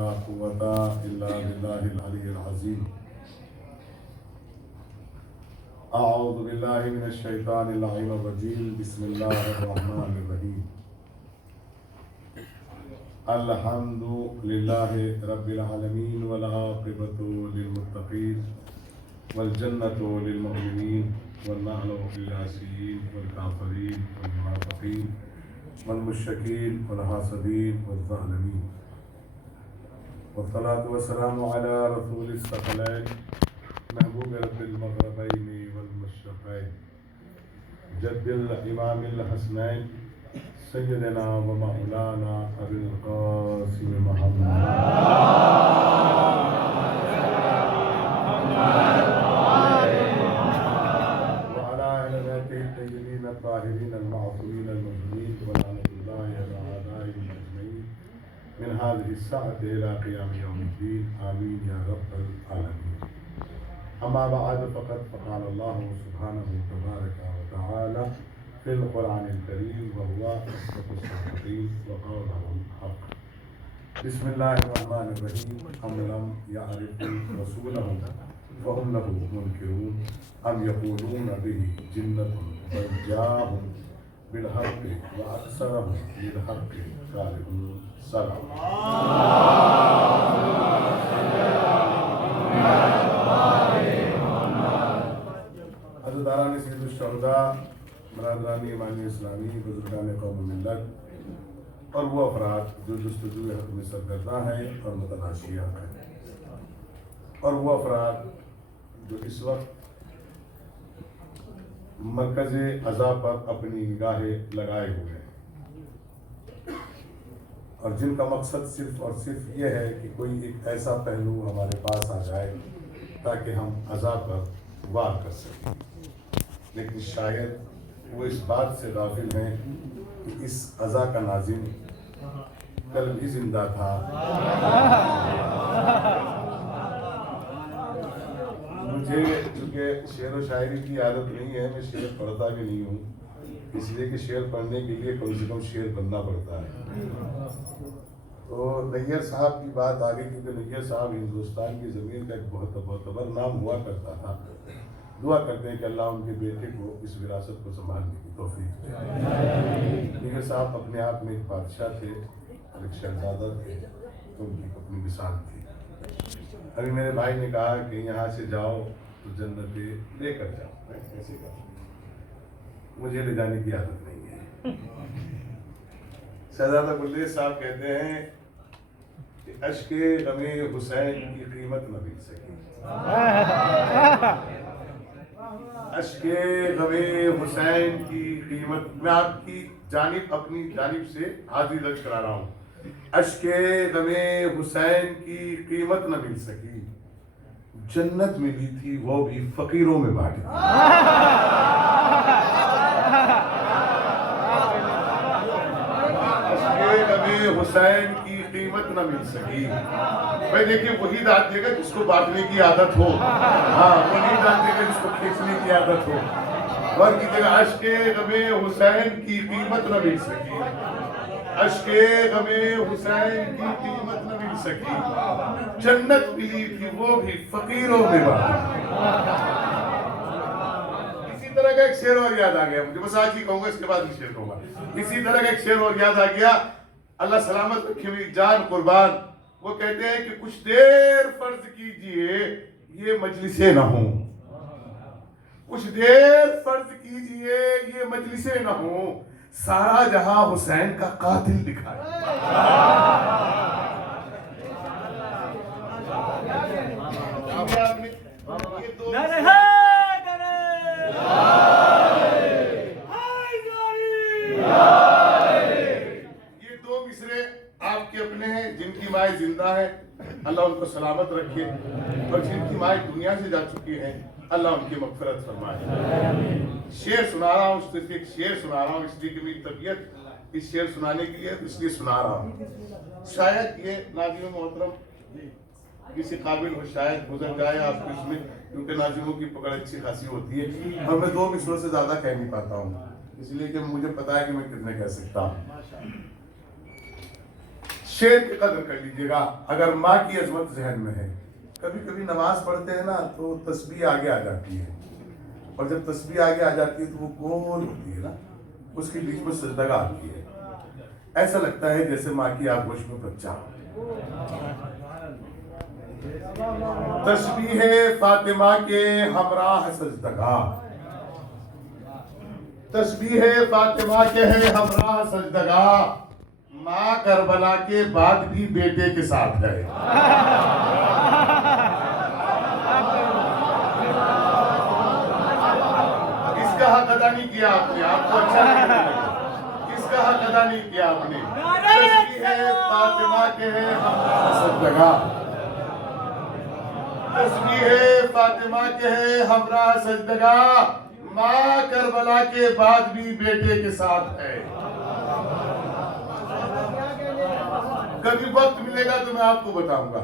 لا قوة إلا بالله العلي العظيم. أعوذ بالله من الشيطان اللعين الرجيم. بسم الله الرحمن الرحيم. الحمد لله رب العالمين والعاقبة للمتقين والجنة للمؤمنين والنار للعاصين والكافرين والمنافقين والمشركين والحاسدين والظالمين. والصلاة والسلام على رسول الثقلين محبوب رب المغربين والمشرقين جد الإمام الحسنين سيدنا ومولانا أبي القاسم محمد وعلى أهل بيته الطيبين الطاهرين المعصومين المجدين ولعنة الله على أعدائهم أجمعين من هذه الساعة إلى قيام يوم الدين. آمين يا رب العالمين. أما بعد فقد قال الله سبحانه تبارك وتعالى في القرآن الكريم وهو أصدق الصادقين وقوله الحق. بسم الله الرحمن الرحيم. أم لم يعرفوا رسولهم فهم له منكرون أم يقولون به جنة بل جاءهم بالحق وأكثرهم للحق كارهون. سلام. حضرتان سید الشہداء، برادران ایمان اسلامی، بزرگان قوم ملت اور وہ افراد جو جستجو حق میں سرگرداں ہیں اور متلاشیہ ہیں، اور وہ افراد جو اس وقت مرکز عذاب پر اپنی نگاہیں لگائے ہوئے ہیں اور جن کا مقصد صرف اور صرف یہ ہے کہ کوئی ایک ایسا پہلو ہمارے پاس آ جائے تاکہ ہم عذاب پر وار کر سکیں، لیکن شاید وہ اس بات سے غافل ہیں کہ اس عزا کا ناظم کل بھی زندہ تھا. مجھے چونکہ شعر و شاعری کی عادت نہیں ہے، میں شعر پڑھتا بھی نہیں ہوں، اس لیے کہ شعر پڑھنے کے لیے کم سے کم شعر بننا پڑتا ہے. تو نیر صاحب کی بات آ گئی، کیونکہ نیر صاحب ہندوستان کی زمین کا ایک بہت معتبر نام ہوا کرتا تھا. دعا کرتے ہیں کہ اللہ ان کے بیٹے کو اس وراثت کو سنبھالنے کی توفیق دے. نیر صاحب اپنے آپ میں ایک بادشاہ تھے اور ایک شہزادہ تھے، تو ان کی اپنی مثال تھی. ابھی میرے بھائی نے کہا کہ یہاں سے جاؤ تو جنت لے کر جاؤ. میں کیسے کہوں، مجھے لے جانے کی عادت نہیں ہے. شہزادہ گلدیز صاحب کہتے ہیں کہ اشک غم حسین کی قیمت نہ مل سکی. اشک غم حسین کی قیمت، میں آپ کی جانب اپنی جانب سے حاضری درج کرا رہا ہوں. اشک غم حسین کی قیمت نہ مل سکی، جنت ملی تھی وہ بھی فقیروں میں بانٹی. حسین کی قیمت نہ مل سکی. بھائی دیکھیے، وہی داد دے گا جس کو بانٹنے کی عادت ہو. ہاں، وہی داد دے گا جس کو کھینچنے کی عادت ہو. اور کی جگہ اشک غم حسین کی قیمت نہ مل سکی، اشک غم حسین کی قیمت نہ مل سکی، جنت ملی تھی وہ بھی فقیروں میں بانٹی. اسی طرح کا ایک شعر اور یاد آ گیا مجھے، بس آج ہی کہوں گا، اس کے بعد بھی شعر کہوں گا. اسی طرح کا ایک شعر اور یاد آ گیا، اللہ سلامت رکھے میری جان قربان. وہ کہتے ہیں کہ کچھ دیر فرض کیجئے یہ مجلسیں نہ ہوں، کچھ دیر فرض کیجئے یہ مجلسیں نہ ہوں، سارا جہاں حسین کا قاتل دکھائے. آپ کے اپنے ہیں جن کی مائیں زندہ ہے، اللہ ان کو سلامت رکھے، اور جن کی مائیں دنیا سے جا چکی ہیں اللہ ان کی مغفرت فرمائے. شعر سنا رہا ہوں، ایک شعر سنا رہا ہوں اس لیے کہ میری طبیعت اس شعر سنانے کے لیے اس لیے سنا رہا ہوں. شاید یہ ناظرین محترم کسی قابل ہو شاید گزر جائے آپ کو اس میں، کیونکہ ناظروں کی پکڑ اچھی خاصی ہوتی ہے اور میں 2 مصروں سے زیادہ کہہ نہیں پاتا ہوں، اس لیے کہ مجھے پتا ہے کہ میں کتنے کہہ سکتا ہوں. شعر کی قدر کر لیجیے گا اگر ماں کی عظمت ذہن میں ہے. کبھی کبھی نماز پڑھتے ہیں نا تو تسبیح آگے آ جاتی ہے, اور جب تسبیح آگے آ جاتی ہے تو وہ گول ہوتی ہے نا, اس کے بیچ میں سجدگاہ آتی ہے, ایسا لگتا ہے جیسے ماں کی آغوش میں بچہ ہو. تسبیح فاطمہ کے ہمراہ سجدگاہ, تسبیح فاطمہ کے ہے ہمراہ سجدگاہ, ماں کربلا کے بعد بھی بیٹے کے ساتھ ہے. اس کا حق ادا نہیں کیا آپ نے, آپ کو اچھا نہیں لگا, اس کا حق ادا نہیں کیا آپ نے. تسبیح فاطمہ کے ہے ہمراہ سجدگاہ, تسبیح فاطمہ کے ہے ہمراہ سجدگاہ, ماں کربلا کے بعد بھی بیٹے کے ساتھ ہے. کبھی وقت ملے گا تو میں آپ کو بتاؤں گا.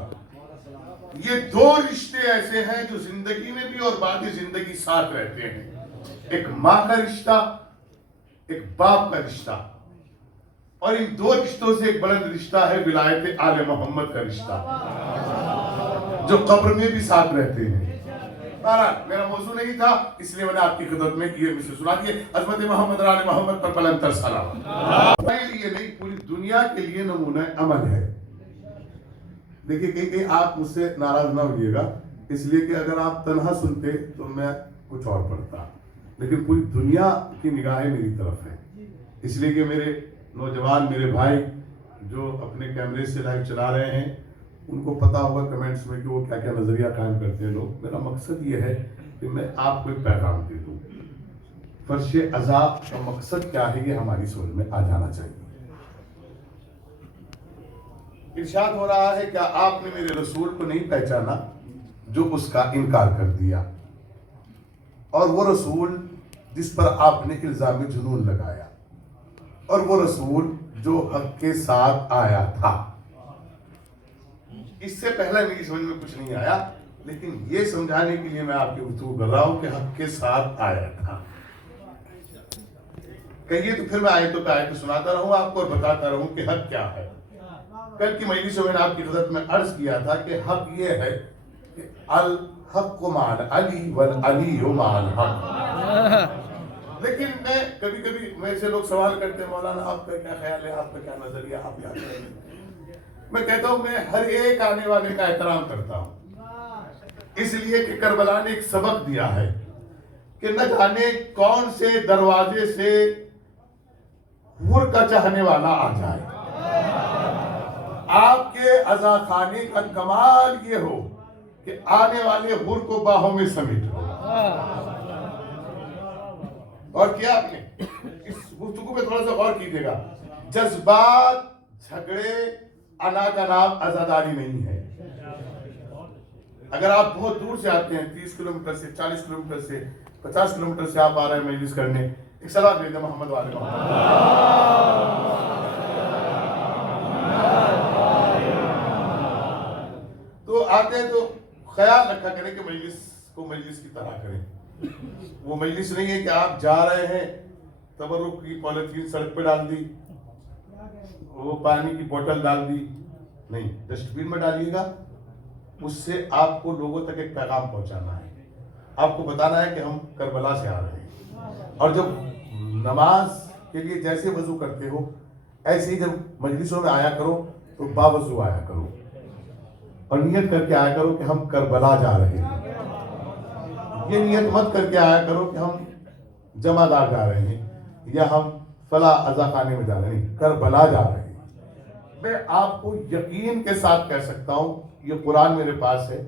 یہ دو رشتے ایسے ہیں جو زندگی میں بھی اور بعد زندگی ساتھ رہتے ہیں. ایک ماں کا رشتہ, ایک باپ کا رشتہ, اور ان دو رشتوں سے ایک بلند رشتہ ہے ولایت آل محمد کا رشتہ, جو قبر میں بھی ساتھ رہتے ہیں. میرا موضوع نہیں تھا, اس لیے میں نے آپ کی خدمت میں یہ مجھے سنا دیے. عظمت محمد اور آل محمد پر بلند تر سلام. یہ نہیں, پوری دنیا کے لیے نمونہ عمل ہے. دیکھیے کہیں آپ مجھ سے ناراض نہ ہوئیے گا, اس لیے کہ اگر آپ تنہا سنتے تو میں کچھ اور پڑھتا, لیکن پوری دنیا کی نگاہیں میری طرف ہیں. اس لیے کہ میرے نوجوان, میرے بھائی جو اپنے کیمرے سے لائیو چلا رہے ہیں, ان کو پتا ہوگا کمنٹس میں کہ وہ کیا کیا نظریہ قائم کرتے ہیں لوگ. میرا مقصد یہ ہے کہ میں آپ کو ایک پیغام دے دوں. فرش عذاب کا مقصد کیا ہے یہ ہماری سمجھ میں آ جانا چاہیے. ارشاد ہو رہا ہے کیا آپ نے میرے رسول کو نہیں پہچانا جو اس کا انکار کر دیا, اور وہ رسول جس پر آپ نے الزام جنون لگایا, اور وہ رسول جو حق کے ساتھ آیا تھا. اس سے پہلے میری سمجھ میں کچھ نہیں آیا, لیکن یہ سمجھانے کے لیے میں آپ کی گفتگو کر رہا ہوں کہ حق کے ساتھ آیا تھا. کہیے تو پھر میں آیتوں پہ آیتیں سناتا رہوں آپ کو اور بتاتا رہوں کہ حق کیا ہے. کل کی مجلس میں نے آپ کی خدمت میں عرض کیا تھا کہ حق یہ ہے کہ الحق مع علی والعلی مع الحق. لیکن میں کبھی کبھی میں سے لوگ سوال کرتے ہیں مولانا آپ کا کیا خیال ہے, آپ کا کیا نظریہ, آپ کیا کریں گے. میں کہتا ہوں میں ہر ایک آنے والے کا احترام کرتا ہوں, اس لیے کہ کربلا نے ایک سبق دیا ہے کہ نہ جانے کون سے دروازے سے حور کا چاہنے والا آ جائے. آپ کے عزا خانے کا کمال یہ ہو کہ آنے والے حور کو باہوں میں سمیٹ ہو. اور کیا آپ نے اس گفتگو میں تھوڑا سا غور کیجیے گا, جذبات, جھگڑے, انا کا نام عزاداری نہیں ہے. اگر آپ بہت دور سے آتے ہیں, 30 کلومیٹر سے, 40 کلومیٹر سے, 50 کلومیٹر سے آپ آ رہے ہیں مجلس کرنے, ایک صلوات بھیج دیں محمد والے محمد. تو آتے ہیں تو خیال رکھا کریں کہ مجلس کو مجلس کی طرح کریں. وہ مجلس نہیں ہے کہ آپ جا رہے ہیں, تبرک کی پولیتھین سڑک پہ ڈال دی, وہ پانی کی بوتل ڈال دی, نہیں, ڈسٹ بین میں ڈالیے گا. اس سے آپ کو لوگوں تک ایک پیغام پہنچانا ہے, آپ کو بتانا ہے کہ ہم کربلا سے آ رہے ہیں. اور جب نماز کے لیے جیسے وضو کرتے ہو ایسے ہی جب مجلسوں میں آیا کرو تو باوضو آیا کرو, اور نیت کر کے آیا کرو کہ ہم کربلا جا رہے ہیں. یہ نیت مت کر کے آیا کرو کہ ہم جمع دار جا رہے ہیں یا ہم فلاں عزا خانے میں جا رہے ہیں, کربلا جا رہے ہیں. میں آپ کو یقین کے ساتھ کہہ سکتا ہوں, یہ قرآن میرے پاس ہے,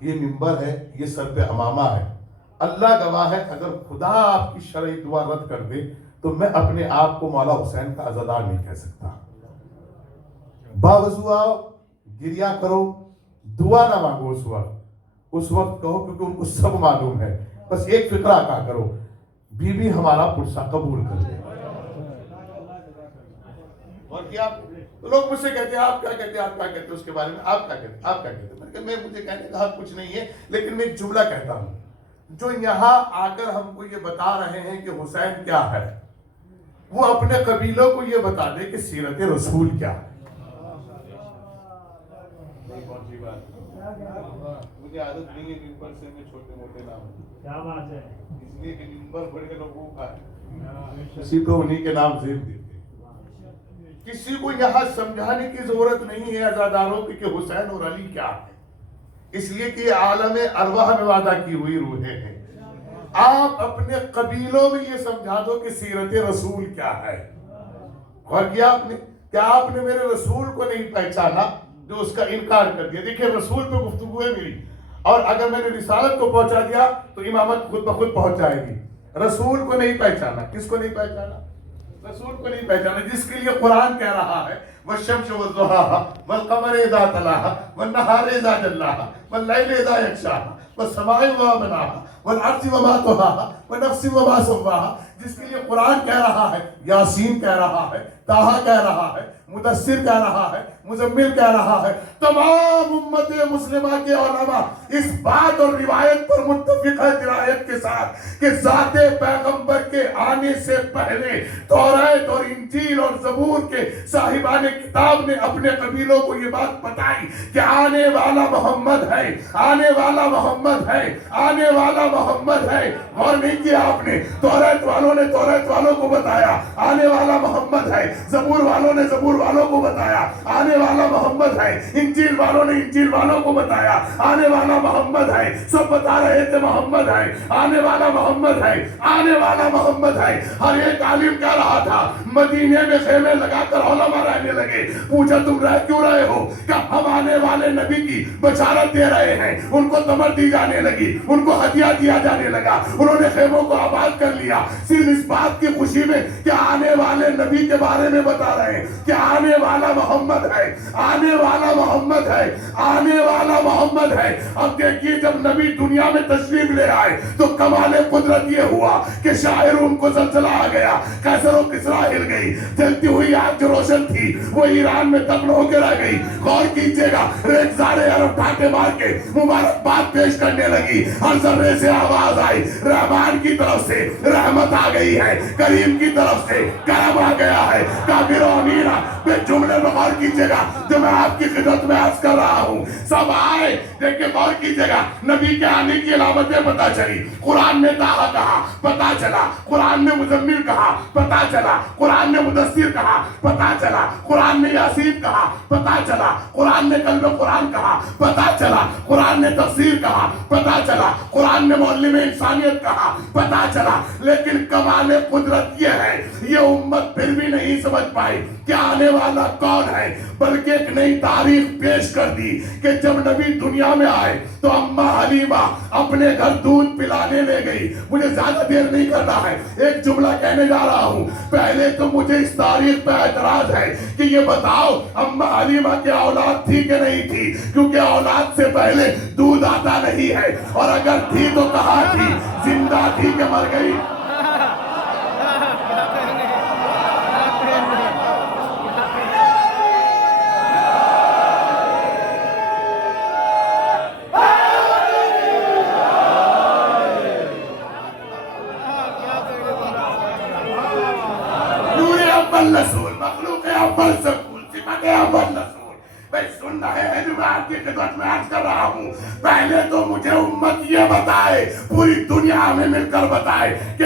یہ منبر ہے, یہ سر پہ امامہ ہے, اللہ گواہ ہے, اگر خدا آپ کی شرعی دعا رد کر دے تو میں اپنے آپ کو مولا حسین کا عزادار نہیں کہہ سکتا. باوضو آؤ, گریا کرو, دعا نہ مانگو اس وقت کہو کیونکہ ان کو سب معلوم ہے. بس ایک فقرہ کہا کرو, بی بی ہمارا پرسہ قبول کر لے. اور کیا لوگ مجھ سے کہتے ہیں آپ کیا کہتے ہیں, آپ کیا کہتے ہیں اس کے بارے میں, آپ کیا کہتے ہیں, آپ کیا کہتے ہیں. میں مجھے کہنے کا حق کچھ نہیں ہے, لیکن میں ایک جملہ کہتا ہوں, جو یہاں آ کر ہم کو یہ بتا رہے ہیں کہ حسین کیا ہے, وہ اپنے قبیلوں کو یہ بتا دے کہ سیرت رسول کیا ہے. مجھے عادت نہیں ہے ممبر سے میں چھوٹے موٹے نام، کیا بات ہے، اس لیے کہ ممبر بڑے لوگوں کا ہے، کسی کو انہی کے نام زیب دیتے ہیں۔ کسی کو یہاں سمجھانے کی ضرورت نہیں ہے عزاداروں کی کہ حسین اور علی کیا ہے، اس لیے کہ عالم ارواح میں وعدہ کی ہوئی روحیں ہیں۔ آپ اپنے قبیلوں میں یہ سمجھا دو کہ سیرت رسول کیا ہے، اور کیا آپ نے میرے رسول کو نہیں پہچانا جو اس کا انکار کر دیا؟ دیکھیں رسول پہ گفتگو ہے میری، اور اگر میں نے رسالت کو پہنچا دیا تو امامت خود بخود پہنچ جائے گی۔ رسول کو نہیں پہچانا، کس کو نہیں پہچانا؟ رسول کو نہیں پہچانا، جس کے لیے قرآن کہہ رہا ہے والشمس والضحاها والقمر اذا تلاها والنهار اذا جلاها والليل اذا يغشاها والسماء وما بناها والارض وما طحاها ونفس وما سواها، جس کے لیے قرآن کہہ رہا ہے، یاسین کہہ رہا ہے، طٰہٰ کہہ رہا ہے، مدثر کہہ رہا ہے، مزمل کہہ رہا ہے۔ تمام امت مسلمہ کے علماء اس بات اور روایت پر متفق ہے درایت کے ساتھ کہ ذات پیغمبر کے آنے سے پہلے توریت اور انجیل اور زبور کے صاحبان کتاب نے اپنے قبیلوں کو یہ بات بتائی کہ آنے والا محمد ہے، آنے والا محمد ہے، آنے والا محمد ہے۔ غور نہیں کیا آپ نے؟ توریت والوں نے توریت والوں کو بتایا آنے والا محمد ہے، زبور والوں نے زبور والوں کو بتایا آنے والا محمد ہے، انجیل والوں نے انجیل والوں کو بتایا آنے والا محمد ہے۔ سب بتا رہے تھے محمد ہے، آنے والا محمد ہے، آنے والا محمد ہے۔ ہر ایک عالم کہہ رہا تھا، مدینے میں خیمے لگا کر علماء رہنے لگے، پوچھا تم رہ کیوں رہے ہو؟ کہ ہم آنے والے نبی کی بشارت دے رہے ہیں۔ ان کو تمر دی جانے لگی، ان کو ہدیہ دیا جانے لگا، انہوں نے خیموں کو آباد کر لیا صرف اس بات کی خوشی میں کہ آنے والے نبی کے بارے میں بتا رہے ہیں کہ آنے والا محمد ہے، آنے والا محمد ہے، آنے والا محمد ہے۔ اب دیکھیے جب نبی دنیا میں تشریف لے آئے تو کمال قدرت یہ ہوا کہ شاعر ان کو زلزلہ آ گیا، قیصر و کسریٰ ہل گئی، جلتی ہوئی آگ جو روشن تھی وہ ایران میں دفن ہو کے رہ گئی۔ غور کیجئے گا، ریگزار عرب ڈھاکے مار کے مبارکباد پیش کرنے لگی، ہر ذرے سے آواز آئی، رحمان کی طرف سے رحمت آ گئی ہے، کریم کی طرف سے کرم آ گیا ہے۔ کافر و امیرہ بے جملے میں غور کیجئے گا جو میں آپ کی خدمت میں عرض کر رہا ہوں، سب آئے دیکھ کے غور کیجئے گا، نبی کے آنے کی علامتیں پتا چلی۔ قرآن نے طٰہٰ کہا، پتا چلا، قرآن نے مزمل کہا، پتا چلا، قرآن نے مدثر کہا، پتا چلا، قرآن نے یاسین کہا، پتا چلا، قرآن نے کلم قرآن کہا، پتا چلا، قرآن نے تفسیر کہا، پتا چلا، قرآن نے معلم انسانیت کہا، پتا چلا۔ لیکن کمال قدرت یہ ہے، یہ امت پھر بھی نہیں سمجھ پائی کہ آنے والا کون ہے، بلکہ ایک نئی تاریخ پیش کر دی کہ جب نبی دنیا میں آئے تو اماں حلیمہ اپنے گھر دودھ پلانے لے گئی۔ مجھے زیادہ دیر نہیں کرنا ہے، ایک جملہ کہنے جا رہا ہوں۔ پہلے تو مجھے اس تاریخ پہ اعتراض ہے کہ یہ بتاؤ اماں حلیمہ کی اولاد تھی کہ نہیں تھی، کیونکہ اولاد سے پہلے دودھ آتا نہیں ہے، اور اگر تھی تو کہاں تھی، زندہ تھی کہ مر گئی؟ رسول مخلوق اول سکول صفت اول رسول بھائی سن رہے ہیں جو میں آپ کی خدمت میں عرض کر رہا ہوں۔ پہلے تو مجھے امت یہ بتائے، پوری دنیا میں مل کر بتائے کہ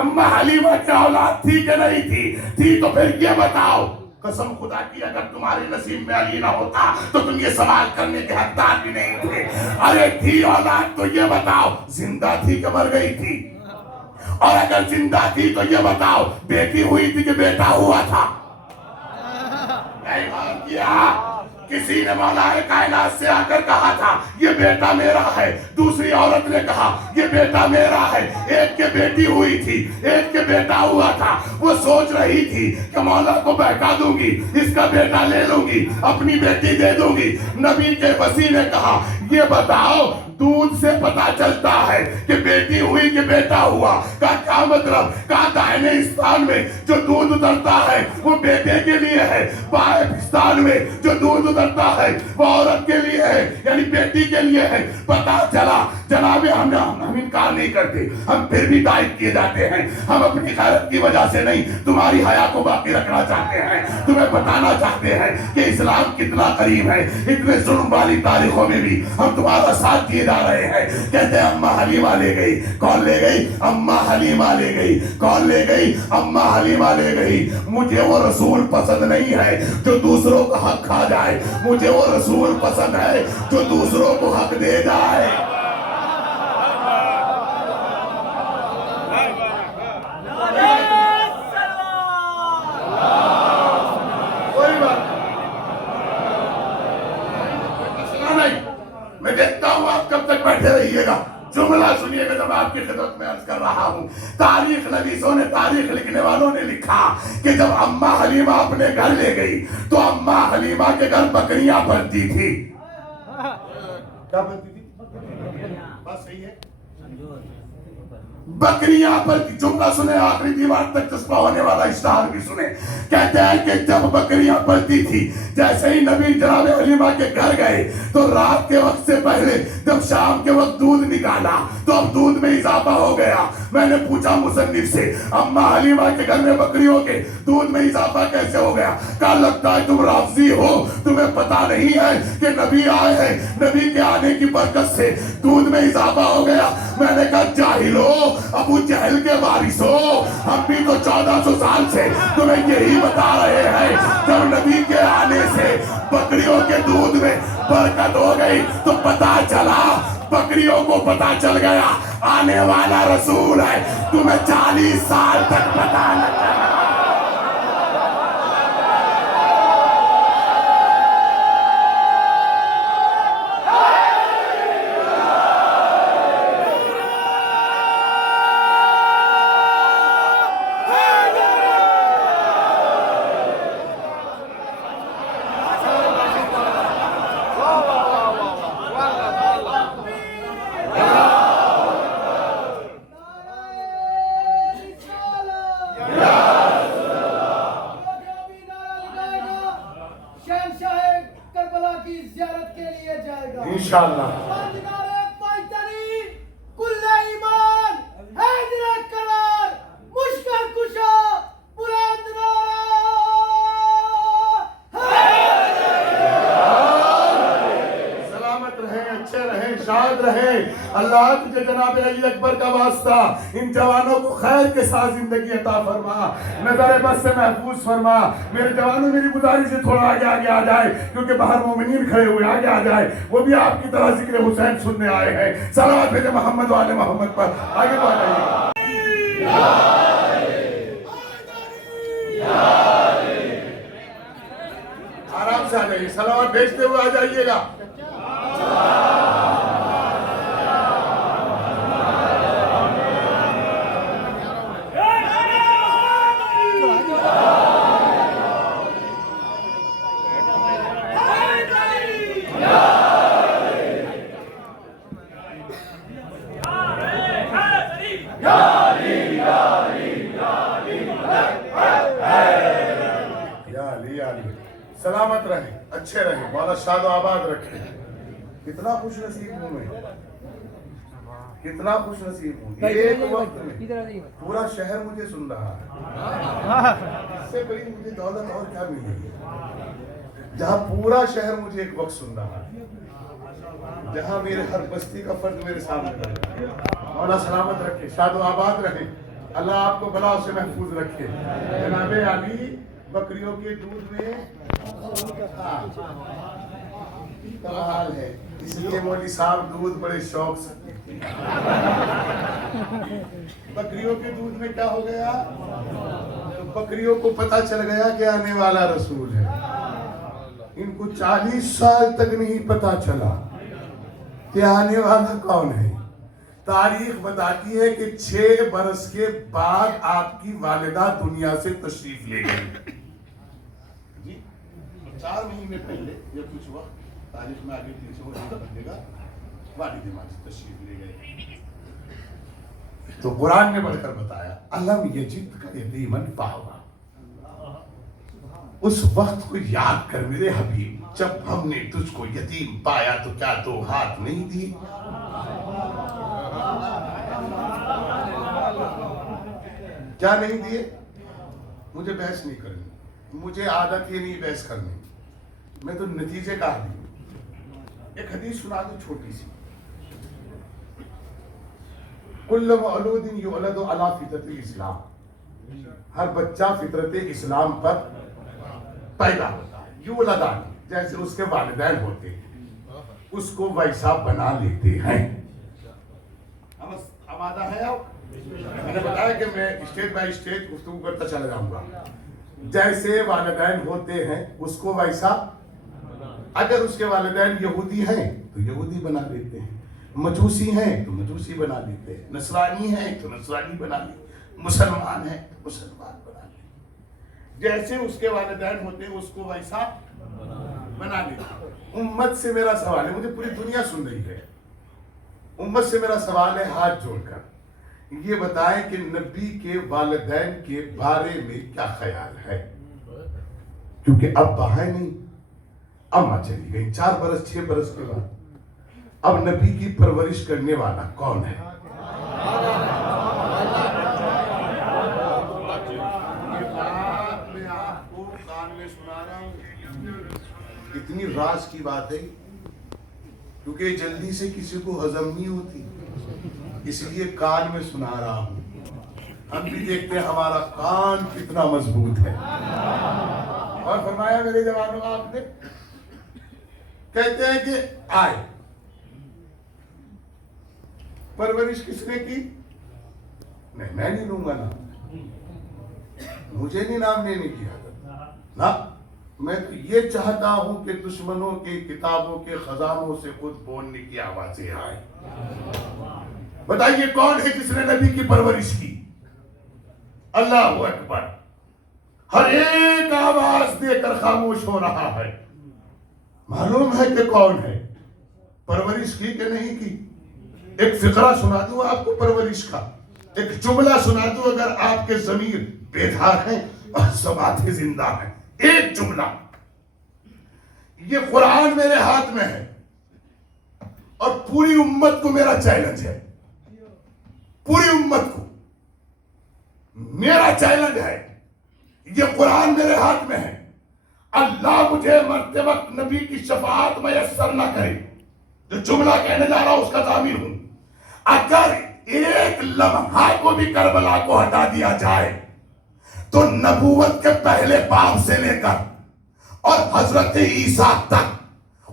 اماں حلیمہ کی اولاد تھی کہ نہیں تھی، تھی تو پھر یہ بتاؤ۔ قسم خدا کی اگر تمہارے نصیب میں علی نہ ہوتا تو تم یہ سوال کرنے کے حقدار بھی نہیں تھے۔ ارے تھی اولاد تو یہ بتاؤ زندہ تھی کہ مر گئی تھی، اور اگر زندہ تھی تو یہ بتاؤ بیٹی ہوئی تھی کہ بیٹا ہوا تھا؟ نہیں غور کیا؟ کسی نے مولا کائنات سے آ کر کہا تھا یہ بیٹا میرا ہے، دوسری عورت نے کہا یہ بیٹا میرا ہے، ایک کے بیٹی ہوئی تھی ایک کے بیٹا ہوا تھا۔ وہ سوچ رہی تھی کہ مولا کو بہکا دوں گی، اس کا بیٹا لے لوں گی، اپنی بیٹی دے دوں گی۔ نبی کے وسیع نے کہا یہ بتاؤ دودھ سے پتا چلتا ہے کہ بیٹی ہوئی کہ بیٹا ہوا، کا کیا مطلب؟ کہا دائنے استان میں جو دودھ اترتا ہے وہ بیٹے کے لیے ہے، بائیں استان میں جو دودھ اترتا ہے وہ عورت کے لیے ہے، یعنی بیٹی کے لیے ہے۔ پتا چلا جناب ہم انکار نہیں کرتے، ہم پھر بھی تائید کیے جاتے ہیں. ہم اپنی غیرت کی وجہ سے نہیں، تمہاری حیا کو باقی رکھنا چاہتے ہیں، تمہیں بتانا چاہتے ہیں کہ اسلام کتنا قریب ہے. اتنے ظلم والی تاریخوں میں بھی ہم تمہارا ساتھ دیے جا رہے ہیں. کہتے ہیں اماں حلیمہ لے گئی. کون لے گئی؟ اماں حلیمہ لے گئی. کون لے گئی؟ اماں حلیمہ لے گئی. مجھے وہ رسول پسند نہیں ہے جو دوسروں کا حق کھا جائے، مجھے وہ رسول پسند ہے جو دوسروں کو حق دے جائے. میں دیکھتا ہوں آپ کب تک بیٹھے رہیے گا. جملہ سنیے گا جب آپ کی خدمت میں عرض کر رہا ہوں. تاریخ نویسوں نے، تاریخ لکھنے والوں نے لکھا کہ جب اماں حلیمہ اپنے گھر لے گئی تو اماں حلیمہ کے گھر بکریاں پلتی تھی. کیا پلتی تھی؟ بس صحیح ہے، بکریاں پلتی. جملہ سنیں، آخری دیوار تک چسپا ہونے والا اشتہار بھی سنیں. کہتے ہیں کہ جب بکریاں پلتی تھی، جیسے ہی نبی جناب حلیمہ کے گھر گئے تو رات کے وقت سے پہلے جب شام کے وقت دودھ نکالا تو اب دودھ میں اضافہ ہو گیا. میں نے پوچھا مصنف سے، اماں حلیمہ کے گھر میں بکریوں کے دودھ میں اضافہ کیسے ہو گیا؟ کہا لگتا ہے تم رافضی ہو، تمہیں پتا نہیں ہے کہ نبی آئے ہیں، نبی کے آنے کی برکت سے دودھ میں اضافہ ہو گیا. میں نے کہا جاہلو، ابو جہل کے وارث ہو، ہم بھی تو 1400 سال سے تمہیں یہی بتا رہے ہیں. جب نبی کے آنے سے بکریوں کے دودھ میں برکت ہو گئی تو پتا چلا، بکریوں کو پتا چل گیا آنے والا رسول ہے. تمہیں 40 سال تک پتا نہ چلا. انشاءاللہ اللہ تجھے جناب علی اکبر کا واسطہ ان جوانوں کو خیر کے ساتھ زندگی عطا فرما، نظر بس سے محفوظ فرما. میرے جوانوں میری گزارش سے تھوڑا آگے آگے آ جائے کیونکہ باہر مومنین کھڑے ہوئے، آگے آ جائے. وہ بھی آپ کی طرح ذکر حسین سننے آئے ہیں. صلوات بھیجے محمد و آل محمد پر. آگے تو آ جائیے. آرام سے آ جائیے، صلوات بھیجتے ہوئے آ جائیے گا. سلامت رہیں، اچھے رہیں، مولا شاد و آباد رکھیں. کتنا خوش نصیب ہوں میں، کتنا خوش نصیب ہوں. ایک وقت میں پورا شہر مجھے سن رہا ہے. اس سے بڑی مجھے دولت اور کیا ملے گی؟ جہاں پورا شہر مجھے ایک وقت سن رہا ہے، جہاں میرے ہر بستی کا فرد میرے سامنے رہے. مولا سلامت رکھے، شاد و آباد رہے. اللہ آپ کو بلا سے محفوظ رکھے. جناب علی بکریوں کے دودھ میں کمال ہے، اس لیے مولوی صاحب دودھ بڑے شوق سے. بکریوں کے دودھ میں کیا ہو گیا؟ بکریوں کو پتا چل گیا کہ آنے والا رسول ہے. ان کو 40 سال تک نہیں پتا چلا کہ آنے والا کون ہے. تاریخ بتاتی ہے کہ 6 برس کے بعد آپ کی والدہ دنیا سے تشریف لے گئی. 4 مہینے پہلے یا کچھ وقت تاریخ میں آگے پیچھے ہو بندے گا والد ماجد تشریف لے گئے. تو قرآن نے بڑھ کر بتایا الم یجدک یتیما فآویٰ. اس وقت کو یاد کر میرے حبیب جب ہم نے تجھ کو یتیم پایا تو کیا 2 ہاتھ نہیں دیے؟ کیا نہیں دیے؟ مجھے بحث نہیں کرنی، مجھے عادت ہی نہیں بحث کرنی، میں تو نتیجے کا آدمی ہوں۔ ایک حدیث سنا دوں چھوٹی سی، کل مولود یولد علی فطرت الاسلام، ہر بچہ فطرت اسلام پر پیدا ہوتا ہے، یولدان، جیسے اس کے والدین ہوتے ہیں اس کو ویسا بنا لیتے ہیں۔ آمادہ ہے آپ؟ میں نے بتایا کہ میں اسٹیج بائی اسٹیج گفتگو کرتا چلا جاؤں گا۔ جیسے والدین ہوتے ہیں اس کو ویسا، اگر اس کے والدین یہودی ہیں تو یہودی بنا دیتے ہیں، مجوسی ہیں تو مجوسی بنا دیتے ہیں، نصرانی ہیں تو نصرانی بنا دیتے ہیں، مسلمان ہیں تو مسلمان بنا دیتے ہیں۔ جیسے اس کے والدین ہوتے ہیں اس کو ویسا بنا دیتے ہیں۔ امت سے میرا سوال ہے، مجھے پوری دنیا سن رہی ہے، امت سے میرا سوال ہے ہاتھ جوڑ کر یہ بتائیں کہ نبی کے والدین کے بارے میں کیا خیال ہے؟ کیونکہ ابا ہے نہیں، اماں چلی گئی 4 برس 6 برس کے بعد، اب نبی کی پرورش کرنے والا کون ہے؟ میں آپ کو کان میں سنا رہا ہوں، اتنی راز کی بات ہے کیونکہ جلدی سے کسی کو ہضم نہیں ہوتی، اس لیے کان میں سنا رہا ہوں۔ ہم بھی دیکھتے ہیں ہمارا کان کتنا مضبوط ہے۔ اور فرمایا میرے جوانوں آپ نے، کہتے ہیں کہ آئے، پرورش کس نے کی؟ میں نہیں لوں گا نام، مجھے نہیں نام لینے کی عادت، نہ میں تو یہ چاہتا ہوں کہ دشمنوں کی کتابوں کے خزانوں سے خود بولنے کی آوازیں آئیں۔ بتائیے کون ہے جس نے نبی کی پرورش کی؟ اللہ اکبر، ہر ایک آواز دے کر خاموش ہو رہا ہے، معلوم ہے کہ کون ہے، پرورش کی کہ نہیں کی۔ ایک فقرہ سنا دوں آپ کو پرورش کا، ایک جملہ سنا دوں اگر آپ کے ضمیر بیدار ہیں اور سماعتیں زندہ ہیں، ایک جملہ۔ یہ قرآن میرے ہاتھ میں ہے اور پوری امت کو میرا چیلنج ہے، پوری امت کو میرا چیلنج ہے، یہ قرآن میرے ہاتھ میں ہے۔ اللہ مجھے مرتے وقت نبی کی شفاعت میسر نہ کرے، جو جملہ کہنے جا رہا ہوں اس کا ضامن ہوں، اگر ایک لمحہ کو بھی کربلا کو ہٹا دیا جائے تو نبوت کے پہلے باب سے لے کر اور حضرت عیسیٰ تک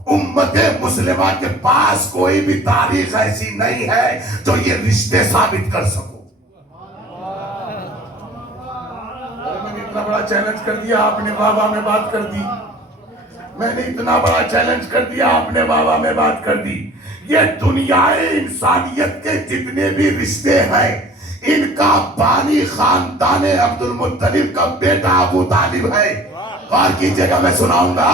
امت مسلمہ کے پاس کوئی بھی تاریخ ایسی نہیں ہے جو یہ رشتے ثابت کر سکو۔ میں نے اتنا بڑا چیلنج کر دیا، آپ نے واہ واہ میں بات کر دی، میں نے اتنا بڑا چیلنج کر دیا، آپ نے واہ واہ میں بات کر دی۔ یہ دنیا انسانیت کے جتنے بھی رشتے ہیں ان کا بانی خاندان عبد المطلب کا بیٹا ابو طالب ہے۔ اور کی جگہ میں سناؤں گا،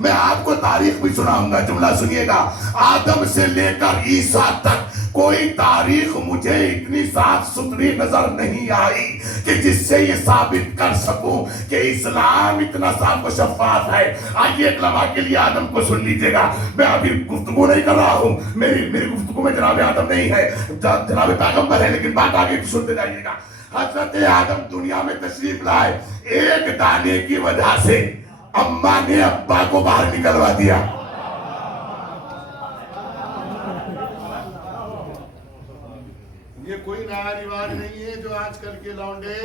میں آپ کو تاریخ بھی سناؤں گا، جملہ سنیے گا، آدم سے لے کر عیسیٰ تک کوئی تاریخ مجھے اتنی صاف ستھری نظر نہیں آئی کہ جس سے یہ ثابت کر سکوں کہ اسلام اتنا صاف و شفاف ہے۔ آئیے ایک لمحہ کے لیے آدم کو سن لیجئے گا، میں ابھی گفتگو نہیں کر رہا ہوں، میری گفتگو میں جناب آدم نہیں ہے، جناب پیغمبر ہے، لیکن بات آگے سنتے جائیے گا۔ حضرت آدم دنیا میں تشریف لائے، ایک دانے کی وجہ سے اماں نے ابا کو باہر نکلوا دیا۔ یہ کوئی نیا رواج نہیں ہے جو آج کل کے لونڈے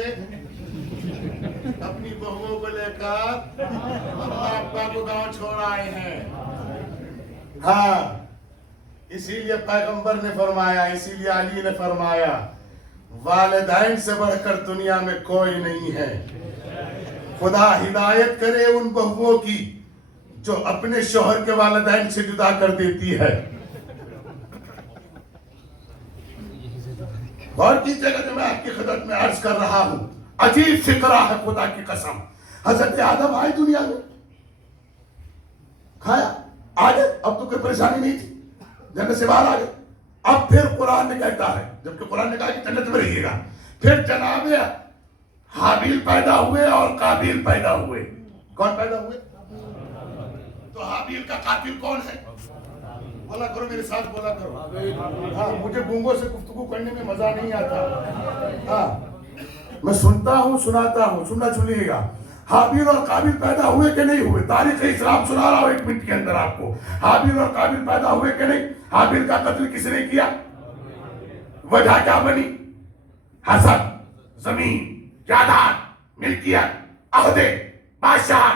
اپنی بہووں کو لے کر اماں ابا کو گاؤں چھوڑ آئے ہیں۔ ہاں، اسی لیے پیغمبر نے فرمایا، اسی لیے علی نے فرمایا، والدین سے بڑھ کر دنیا میں کوئی نہیں ہے۔ خدا ہدایت کرے ان بہووں کی جو اپنے شوہر کے والدین سے جدا کر دیتی ہے۔ غور کیجئے گا جو میں آپ کی خدمت میں عرض کر رہا ہوں، عجیب فقرہ ہے خدا کی قسم۔ حضرت آدم آئے دنیا میں، کھایا، آگے، اب تو کوئی پریشانی نہیں تھی، جنت سے باہر آگے۔ اب پھر قرآن نے کہتا ہے، جبکہ قرآن نے کہا کہ جنت میں رہیے گا، پھر جناب حابیل پیدا ہوئے اور قابیل پیدا ہوئے۔ کون پیدا ہوئے؟ تو حابیل کا قاتل کون ہے؟ بولا کرو میرے ساتھ، بولا کرو. ہاں مجھے گونگوں سے گفتگو کرنے میں مزہ نہیں آتا. ہاں میں سنتا ہوں، سناتا ہوں. سننا سنیے گا. حابیل اور قابل پیدا ہوئے کہ نہیں ہوئے؟ تاریخ اسلام سنا رہا ہوں 1 منٹ کے اندر آپ کو. حابیل اور قابل پیدا ہوئے کہ نہیں؟ حابیل کا قتل کس نے کیا؟ وجہ کیا بنی؟ حسد، زمین، جائیداد، ملکیت، عہدے، بادشاہ،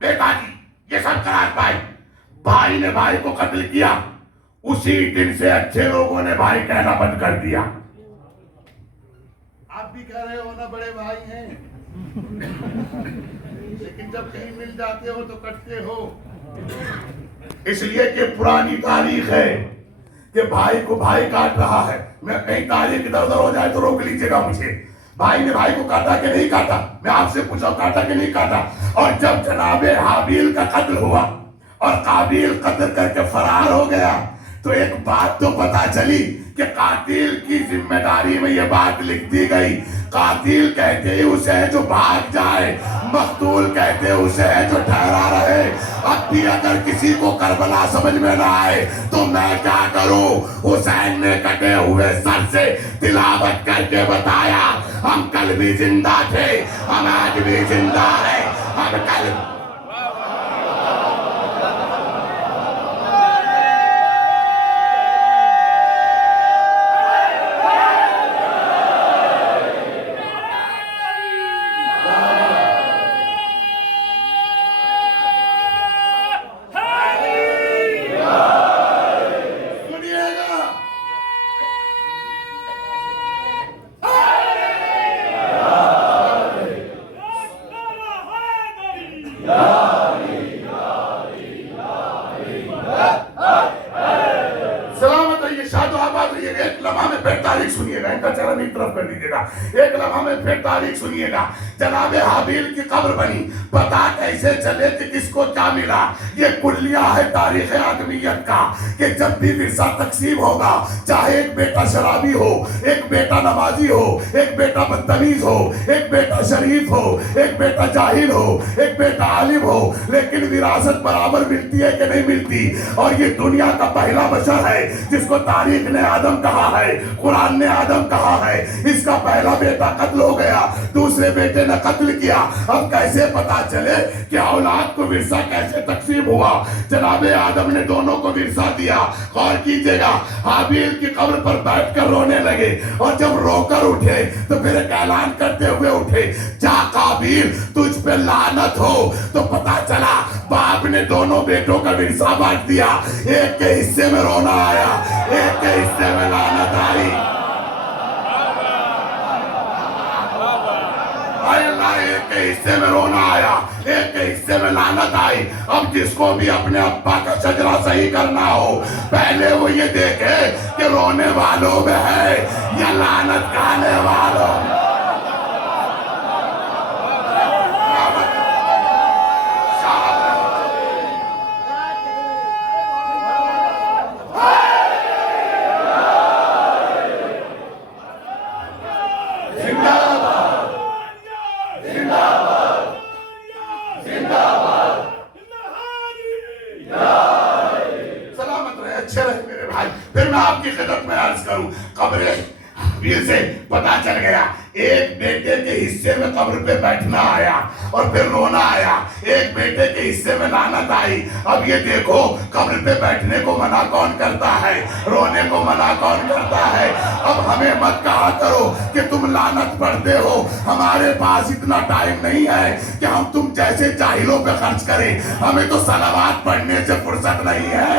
بیٹا جی، یہ سب قرار پائے. بھائی نے بھائی کو قتل کیا. اسی دن سے اچھے لوگوں نے بھائی کہنا بند کر دیا. آپ بھی کہہ رہے ہو نا بڑے بھائی ہیں، لیکن جب کہیں مل جاتے ہو تو کٹتے ہو. اس لیے کہ پرانی تاریخ ہے کہ بھائی کو بھائی کاٹ رہا ہے. میں کہیں تاریخ ادھر ادھر ہو جائے تو روک لیجیے گا مجھے. بھائی نے بھائی کو کاٹا کہ نہیں کاٹا؟ میں آپ سے پوچھا کاٹا کہ نہیں کاٹا؟ اور جب جناب حابیل کا قتل ہوا اور قابیل قتل کر کے فرار ہو گیا تو ایک بات تو پتا چلی کہ قاتل کی ذمہ داری میں یہ بات لکھ دی گئی، قاتل کہتے ہی اسے ہے جو بھاگ جائے، مقتول کہتے اسے ہے جو ٹھہرا رہے. اب بھی اگر کسی کو کربلا سمجھ میں نہ آئے تو میں کیا کروں؟ حسین نے کٹے ہوئے سر سے تلاوت کر کے بتایا، ہم کل بھی زندہ تھے، ہم آج بھی زندہ ہیں، ہم کل ایک لمحہ میں پھر تاریخ سنیے گا. جناب حابیل کی قبر بنی، پتا کیسے چلے کہ کس کو کیا ملا؟ یہ کلیہ ہے تاریخ آدمیت کا کہ جب بھی ورثہ تقسیم ہوگا، چاہے ایک بیٹا شرابی ہو، ایک بیٹا نمازی ہو، ایک بیٹا بدتمیز ہو، ایک بیٹا شریف ہو، ایک بیٹا جاہل ہو، ایک بیٹا عالم ہو، لیکن وراثت برابر ملتی ہے کہ نہیں ملتی؟ اور یہ دنیا کا پہلا بشر ہے جس کو تاریخ نے آدم کہا ہے، قرآن نے آدم کہا ہے. اس کا پہلا بیٹا قتل ہو گیا، دوسرے بیٹے نے قتل کیا. اب کیسے پتا چلے کہ اولاد کو ورثہ کیسے تقسیم ہوا؟ جناب آدم نے دونوں کو ورثہ دیا. غور کیجئے گا، حابیل کی قبر پر بیٹھ کر رونے لگے اور جب رو کر اٹھے تو پھر ایک اعلان کرتے ہوئے اٹھے، جا قابیل تجھ پہ لعنت ہو. تو پتا چلا باپ نے دونوں بیٹوں کا ورثہ بانٹ دیا. ایک کے حصے میں رونا آیا، ایک کے حصے میں لعنت آئی. ایک کے حصے میں رونا آیا، ایک کے حصے میں لعنت آئی. اب جس کو بھی اپنے ابا کا شجرہ صحیح کرنا ہو، پہلے وہ یہ دیکھے کہ رونے والوں میں ہے یا لعنت کھانے والوں. پتا چل گیا ایک بیٹے کے حصے میں قبر پہ بیٹھنا آیا اور پھر رونا آیا، ایک بیٹے کے حصے میں لعنت آئی. اب یہ دیکھو قبر پہ بیٹھنے کو منع کون کرتا ہے، رونے کو منع کون کرتا ہے؟ اب ہمیں مت کہا کرو کہ تم لعنت پڑھتے ہو، ہمارے پاس اتنا ٹائم نہیں ہے کہ ہم تم جیسے جاہلوں پہ خرچ کریں. ہمیں تو صلوات پڑھنے سے فرصت نہیں ہے.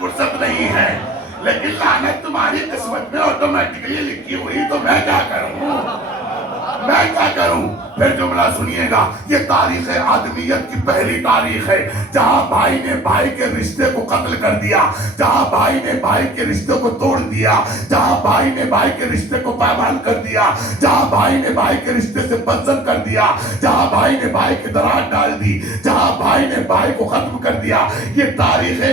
فرصت نہیں ہے، لیکن لعنت تمہاری قسمت میں آٹومیٹکلی لکھی ہوئی. تو میں کیا کروں؟ میں کیا کروں؟ پھر جملہ سنیے گا، یہ تاریخ آدمیت کی پہلی تاریخ ہے جہاں بھائی نے بھائی کے رشتے کو قتل کر دیا، جہاں بھائی نے بھائی کے رشتے کو توڑ دیا، جہاں بھائی نے بھائی کے رشتے کو پامال کر دیا، جہاں بھائی نے بھائی کے رشتے سے بدزن کر دیا، جہاں بھائی نے بھائی کی دراڑ ڈال دی، جہاں بھائی نے بھائی کو ختم کر دیا. یہ تاریخ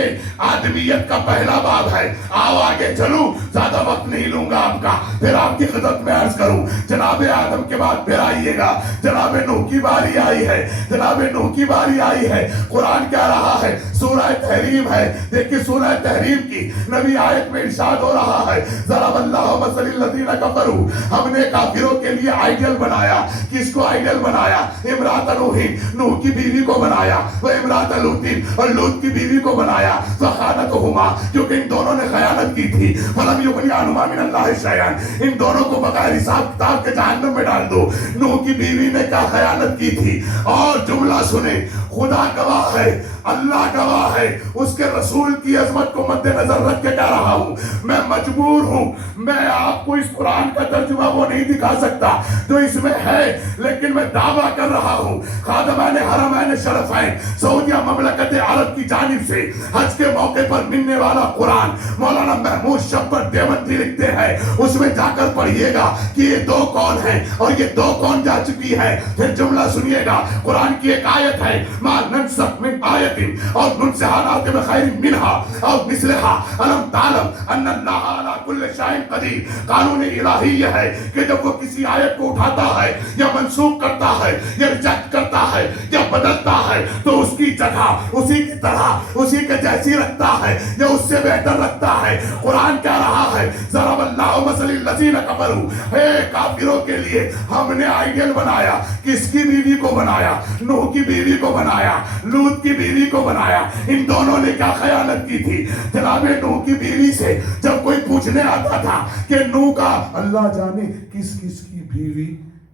آدمیت کا پہلا باب ہے. آؤ آگے چلوں، زیادہ وقت نہیں لوں گا آپ کا. پھر آپ کی خدمت میں عرض کروں، جناب آدم کے بعد ہاتھ پھیرائیے گا. جناب نوح کی باری آئی ہے, جناب نوح کی باری آئی ہے. قرآن کیا رہا ہے؟ سورہ تحریم ہے. دیکھیے سورہ تحریم کی نبی آیت میں ارشاد ہو رہا ہے, ضرب اللہ مثل الذین کفروا, ہم نے کافروں کے لیے آئیڈیل بنایا. کس کو آئیڈیل بنایا؟ امرات نوح, نوح کی بیوی کو بنایا. وہ امرات لوط, اور لوط کی بیوی کو بنایا. فخانتہما, کیونکہ ان دونوں نے خیانت کی تھی. فلم یغنی عنہما من اللہ شیئا, ان دونوں کو بغیر حساب کتاب کے جہنم میں ڈال دو. نوح کی بیوی نے کیا خیانت کی تھی؟ اور جملہ سنیں, خدا گواہ ہے, اللہ گواہ ہے, اس کے رسول کی عظمت کو مد نظر رکھ کے کہہ رہا ہوں, میں مجبور ہوں, میں آپ کو اس قرآن کا ترجمہ وہ نہیں دکھا سکتا جو اس میں ہے, لیکن میں دعویٰ کر رہا ہوں خادمان حرمین شرفین سعودیہ مملکت عرب کی جانب سے حج کے موقع پر ملنے والا قرآن مولانا محمود شبر دیوبندی لکھتے ہیں. اس میں جا کر پڑھیے گا کہ یہ دو کون ہیں اور یہ دو کون جا چکی ہے. پھر جملہ سنیے گا, قرآن کی ایک آیت ہے, ما ننسخ من آیت اور ننسها نأتی بخیر منها اور مثلها الم تعلم ان اللہ علی کل شیء قدیر. قانون الہی یہ ہے کہ جب وہ کسی آیت کو اٹھاتا ہے یا منسوخ کرتا ہے یا ریجیکٹ کرتا ہے یا بدلتا ہے تو اس کی جگہ اسی کی طرح اسی کے جیسی رکھتا ہے یا اس سے بہتر رکھتا ہے. قرآن کہہ رہا ہے ضرب اللہ مثل الذین کفروا, اے کافروں کے لیے ہم نے آئیڈیل بنایا. کس کی بیوی کو بنایا؟ نوح کی بیوی کو بنایا, لوط کی بیوی کو بنایا. ان دونوں نے کیا خیانت کی تھی؟ جناب نوح کی بیوی سے جب کوئی پوچھنے آتا تھا کہ نوح کا اللہ جانے کس کس کی بیوی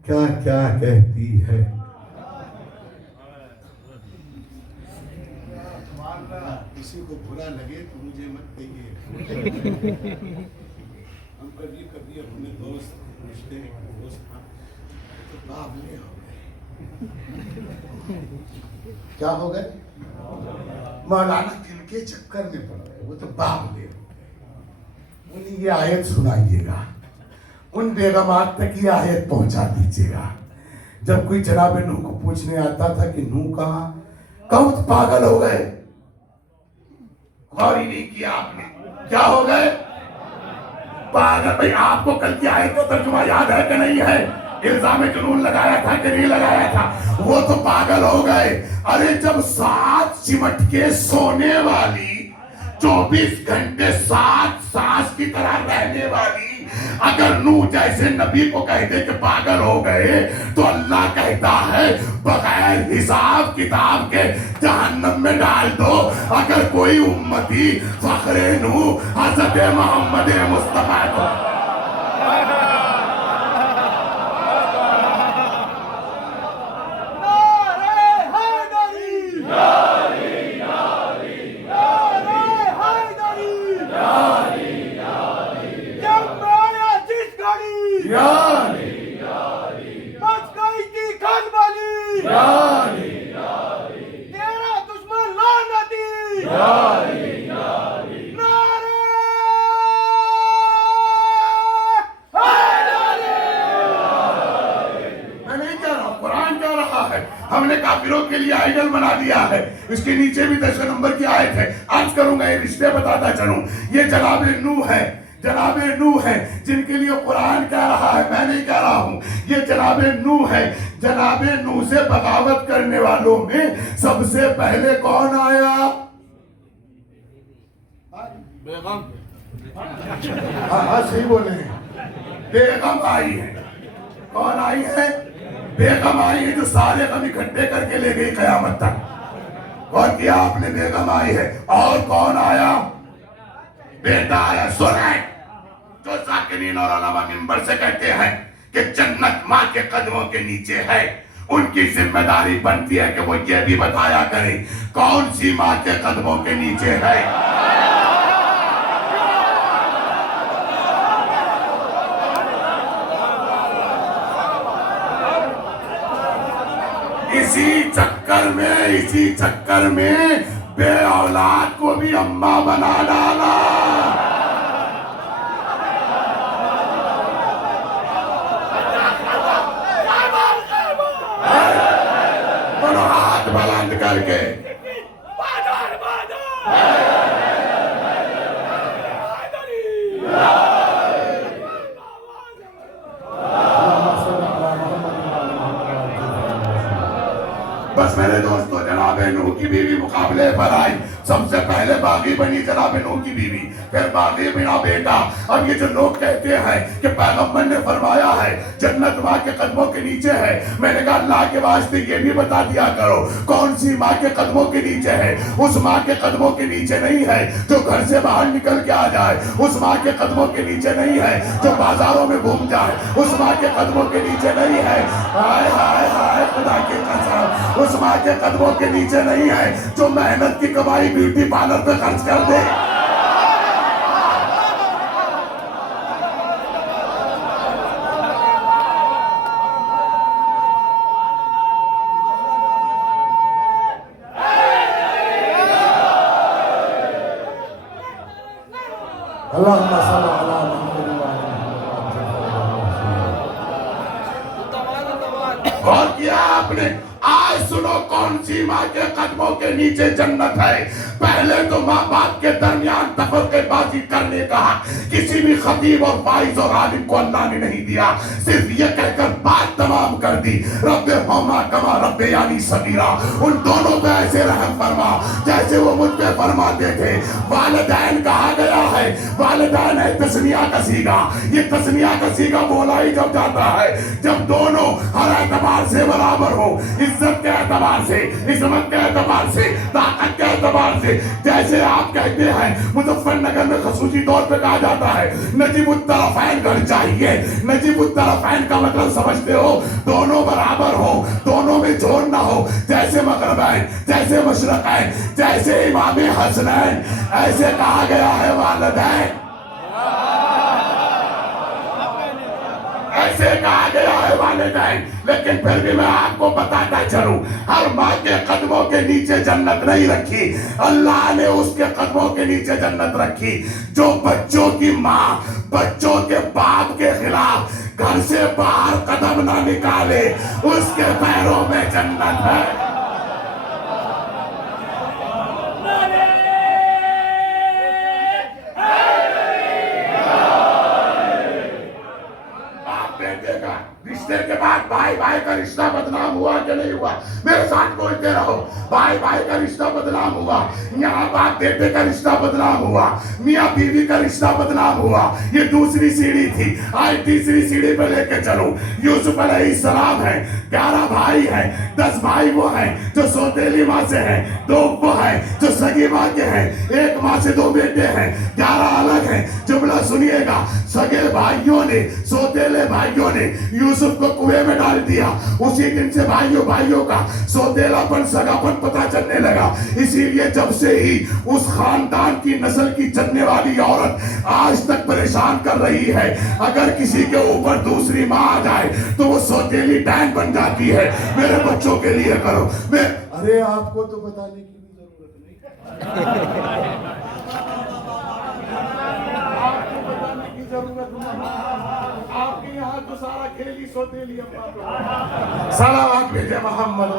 کیا کیا کہتی ہے, کسی کو برا لگے تو مجھے مت کہیے. ہم کبھی کبھی اپنے دوست پوچھتے ہیں, دوست تو بابلے ہو گئے. کیا ہو گئے؟ مولانا کن کے چکر میں پڑ رہے, وہ تو بابلے ہو گئے. انہیں یہ آیت سنائیے گا, ان بیگمات تک یہ آیت پہنچا دیجیے گا. جب کوئی جناب نوح کو پوچھنے آتا تھا کہ نوح کہاں, کہو پاگل ہو گئے. غور ہی نہیں کیا آپ نے, کیا ہو گئے؟ پاگل. بھئی آپ کو کل کی آیت کا ترجمہ یاد ہے کہ نہیں ہے؟ الزام جنون لگایا تھا کہ نہیں لگایا تھا؟ وہ تو پاگل ہو گئے. ارے جب ساتھ چمٹ کے سونے والی 24 گھنٹے ساتھ سانس کی طرح رہنے والی اگر نوح جیسے نبی کو کہہ دے کہ پاگل ہو گئے, تو اللہ کہتا ہے بغیر حساب کتاب کے جہنم میں ڈال دو. اگر کوئی امتی فخر نوح حضرت محمد مصطفیٰ کو ہم نے کافروں کے لیے آئیڈل بنا دیا ہے. اس کے نیچے بھی 10 نمبر کی آیت ہے, عرض کروں گا یہ رشتے بتاتا چلوں. یہ جناب نوح ہے, جناب نوح ہے جن کے لیے قرآن کہہ رہا ہے, میں نہیں کہہ رہا ہوں. یہ جناب نوح ہے. جناب نوح سے بغاوت کرنے والوں میں سب سے پہلے کون آیا؟ بیگم. ہاں صحیح بولے ہیں, بیگم آئی ہے. کون آئی ہے؟ بیگم آئی ہے, جو سارے غم اکٹھے کر کے لے گئی قیامت تک. اور کیا آپ نے, بیگم آئی ہے. اور کون آیا؟ بیٹا آیا. سنیں جو ساکنین اور علماء منبر سے کہتے ہیں کہ جنت ماں کے قدموں کے نیچے ہے, ان کی ذمہ داری بنتی ہے کہ وہ یہ بھی بتایا کریں کون سی ماں کے قدموں کے نیچے ہے. اسی چکر میں بے اولاد کو بھی اماں بنا ڈالا. ہاتھ بلند کر کے میرے دوستو جناب نوح کی بیوی مقابلے پر آئی، سب سے پہلے باغی بنی جناب نوح کی بیوی، پھر باغی بنا بیٹا۔ اب یہ جو لوگ کہتے ہیں کہ پیغمبر نے فرمایا ہے جنت ماں کے قدموں کے نیچے ہے، میں نے کہا اللہ کے واسطے یہ بھی بتا دیا کرو کون سی ماں کے قدموں کے نیچے ہے۔ اس ماں کے قدموں کے نیچے نہیں ہے جو گھر سے باہر نکل کے آ جائے، اس ماں کے قدموں کے نیچے نہیں ہے جو بازاروں میں گھوم جائے، اس ماں کے قدموں کے نیچے نہیں ہے، ہائے ہائے ہائے خدا کی قسم، اس ماں کے قدموں کے نیچے نہیں ہے جو محنت کی کمائی بیوٹی پارلر پہ خرچ کر دے۔ اللہم صلی علی محمد غور کیا آپ نے؟ آج سنو کون سی ماں کے قدموں کے نیچے جنت ہے۔ پہلے تو ماں باپ کے درمیان تفرقے بازی کرنے کا کسی بھی خطیب اور فائز اور عالم کو اللہ نے نہیں دیا، صرف یہ کہہ کر بات تمام کر دی، رب ارحمہما کما ربیانی صغیرا، ان دونوں پہ ایسے رحم فرما جیسے وہ مجھ پہ فرماتے تھے۔ والدین کہا گیا ہے، والدین ہے تسنیہ کا صیغہ، یہ تسنیہ کا صیغہ بولا ہی جب جاتا ہے جب دونوں ہر اعتبار سے برابر ہو، عزت کے اعتبار سے، عظمت کے اعتبار سے، طاقت کے اعتبار سے۔ جیسے آپ کہتے ہیں مظفر نگر میں خصوصی طور پہ کہا جاتا ہے نجیب الطرفین گھر چاہیے، نجیب الطرفین کا مطلب سمجھتے ہو دونوں برابر ہو، دونوں میں جھوٹ نہ ہو، جیسے مغربین، جیسے مشرقین، جیسے امام حسنین، ایسے کہا گیا ہے والدین، ایسے کہا گیا ہے والدین۔ لیکن پھر بھی میں آپ کو بتاتا چلوں ہر ماں کے قدموں کے نیچے جنت نہیں رکھی، اللہ نے اس کے قدموں کے نیچے جنت رکھی جو بچوں کی ماں بچوں کے باپ کے خلاف گھر سے باہر قدم نہ نکالے، اس کے پیروں میں جنت ہے۔ رشتے کے بعد بھائی بھائی کا رشتہ بدنام ہوا کہ نہیں ہوا؟ میرے ساتھ بولتے رہو، بھائی بھائی کا رشتہ بدنام ہوا، یہاں باپ بیٹے کا رشتہ بدنام ہوا، میاں بیوی کا رشتہ بدنام ہوا۔ یہ دوسری سیڑھی تھی، آج تیسری سیڑھی پہ لے کے چلو۔ یوسف علیہ السلام ہیں، 11 بھائی ہیں، 10 بھائی وہ ہیں جو سوتیلی ماں سے ہیں، 2 وہ ہیں جو سگی ماں کے ہیں، 1 ماں سے 2 بیٹے ہیں، 11 الگ ہیں۔ جملہ سنیے گا، سگے بھائیوں نے، سوتیلے بھائیوں نے یوسف کو کنویں میں ڈال دیا۔ اسی دن سے بھائیوں کا سوتیلا پن سگا پن پتہ چلنے لگا۔ اسی لیے جب سے ہی اس خاندان کی نسل کی چلنے والی عورت آج تک پریشان کر رہی ہے، اگر کسی کے اوپر دوسری ماں آ جائے تو وہ سوتیلی ڈین بن جاتی ہے۔ میرے بچوں کے لیے کرو، ارے آپ کو تو بتانے کی بھی ضرورت نہیں، آپ کو بتانے کی ضرورت نہیں، آپ کے یہاں تو سارا کھیلی سوتیلی اماں کو۔ صلوات بھیجے محمد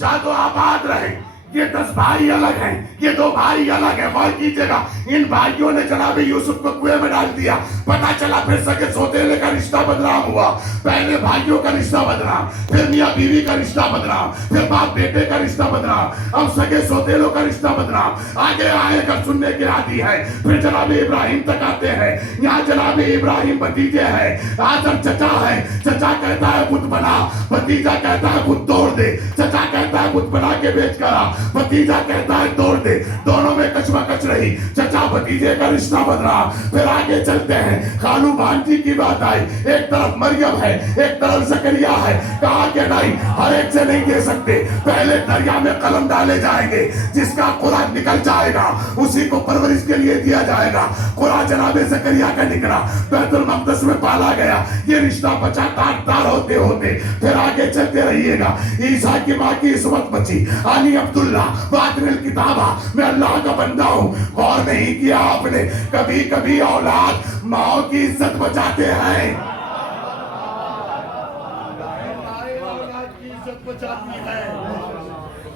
شاد و آباد رہے۔ یہ 10 بھائی الگ ہیں، یہ 2 بھائی الگ ہیں۔ غور کیجئے گا، ان بھائیوں نے جناب یوسف کو کنویں میں ڈال دیا۔ پتہ چلا پھر سگے سوتیلے کا رشتہ بدنام ہوا، پہلے بھائیوں کا رشتہ بدنام، پھر میاں بیوی کا رشتہ بدنام، پھر باپ بیٹے کا رشتہ بدنام، اب سگے سوتیلوں کا رشتہ بدنام۔ آگے آئے کر سننے کے عادی ہے، پھر جناب ابراہیم تک آتے ہیں۔ یہاں جناب ابراہیم بھتیجے ہیں، آدم چچا ہے، چچا کہتا ہے بت بنا، بھتیجا کہتا ہے بت توڑ دے، چچا کہتا ہے بت بنا کے بیچ کر آ، بھتیجا کہتا ہے توڑ دے۔ دونوں میں کچمکچ رہی، چچا بھتیجے کا رشتہ بدلا۔ پھر آگے چلتے ہیں، خالو بھانجی کی بات آئی، ایک طرف مریم ہے، ایک طرف زکریا ہے۔ کہا کہ نہیں، ہر ایک سے نہیں دے سکتے، پہلے دریا میں قلم ڈالے جائیں گے، جس کا قرآن نکل جائے گا اسی کو پرورش کے لیے دیا جائے گا۔ قرآن جناب زکریا کا نکلا، بیت المقدس میں پالا گیا۔ یہ رشتہ بچا تار ہوتے ہوتے پھر آگے چلتے رہیے گا۔ عیسیٰ کی ماں کی عصمت بچی، علی عبداللہ باطن الکتابہ، میں اللہ کا بندہ ہوں۔ غور نہیں کیا آپ نے، کبھی کبھی اولاد ماں کی عزت بچاتے ہیں۔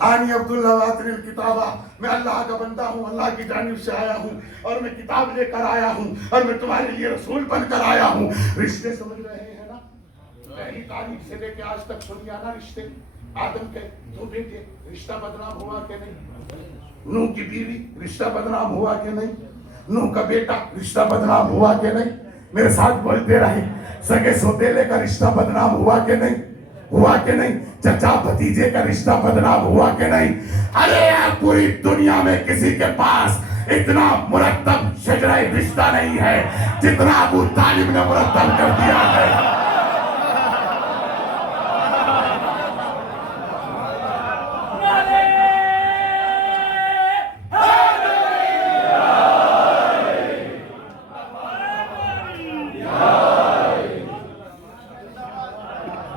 آنی عبداللہ واتر الکتابہ، میں اللہ کا بندہ ہوں، اللہ کی جانب سے آیا ہوں اور میں کتاب لے کر آیا ہوں اور میں تمہارے لیے رسول بن کر آیا ہوں. رشتے سمجھ رہے ہیں نا؟ پہلی تاریخ سے لے کے آج تک سن گیا نا رشتے. آدم کے دو بیٹے، رشتہ بدنام ہوا کہ نہیں؟ نوح کی بیوی، رشتہ بدنام ہوا کہ نہیں؟ نوح کا بیٹا، رشتہ بدنام ہوا کہ نہیں؟ میرے ساتھ بولتے رہے. سگے سوتیلے کا رشتہ بدنام ہوا کہ نہیں؟ ہوا کہ نہیں؟ چچا بھتیجے کا رشتہ بدنام ہوا کہ نہیں؟ ارے پوری دنیا میں کسی کے پاس اتنا مرتب شجرہ رشتہ نہیں ہے جتنا ابو طالب نے مرتب کر دیا ہے.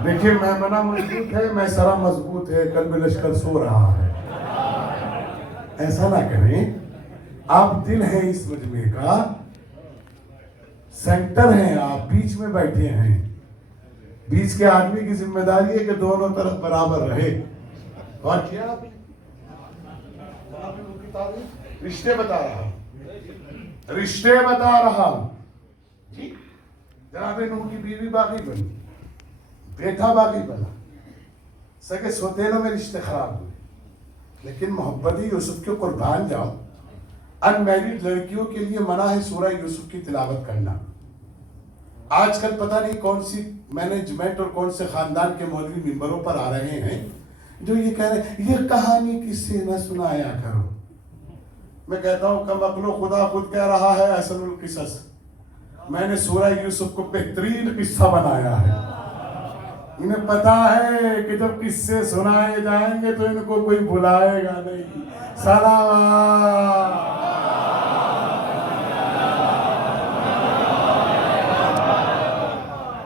دیکھیں میمنہ مضبوط ہے، میسرہ مضبوط ہے، قلب لشکر سو رہا ہے. ایسا نہ کریں. آپ دل ہیں اس مجمع کا، سینٹر ہیں، آپ بیچ میں بیٹھے ہیں. بیچ کے آدمی کی ذمہ داری ہے کہ دونوں طرف برابر رہے. اور کیا رشتے بتا رہا ہوں، رشتے بتا رہا ہوں. جناب نوح کی بیوی باقی بنی، بیٹا باقی بنا، سگے سوتیلوں میں رشتے خراب ہوئے. لیکن محبتی یوسف کے قربان جاؤ. ان میریڈ لڑکیوں کے لیے منع ہے سورہ یوسف کی تلاوت کرنا. آج کل پتہ نہیں کون سی مینجمنٹ اور کون سے خاندان کے مولوی ممبروں پر آ رہے ہیں جو یہ کہہ رہے ہیں یہ کہانی کس سے نہ سنایا کرو. میں کہتا ہوں کم عقلو، خدا خود کہہ رہا ہے احسن القصص، میں نے سورہ یوسف کو بہترین قصہ بنایا ہے. انہیں پتا ہے کہ جب قصے سنائے جائیں گے تو ان کو کوئی بلائے گا نہیں. سلام.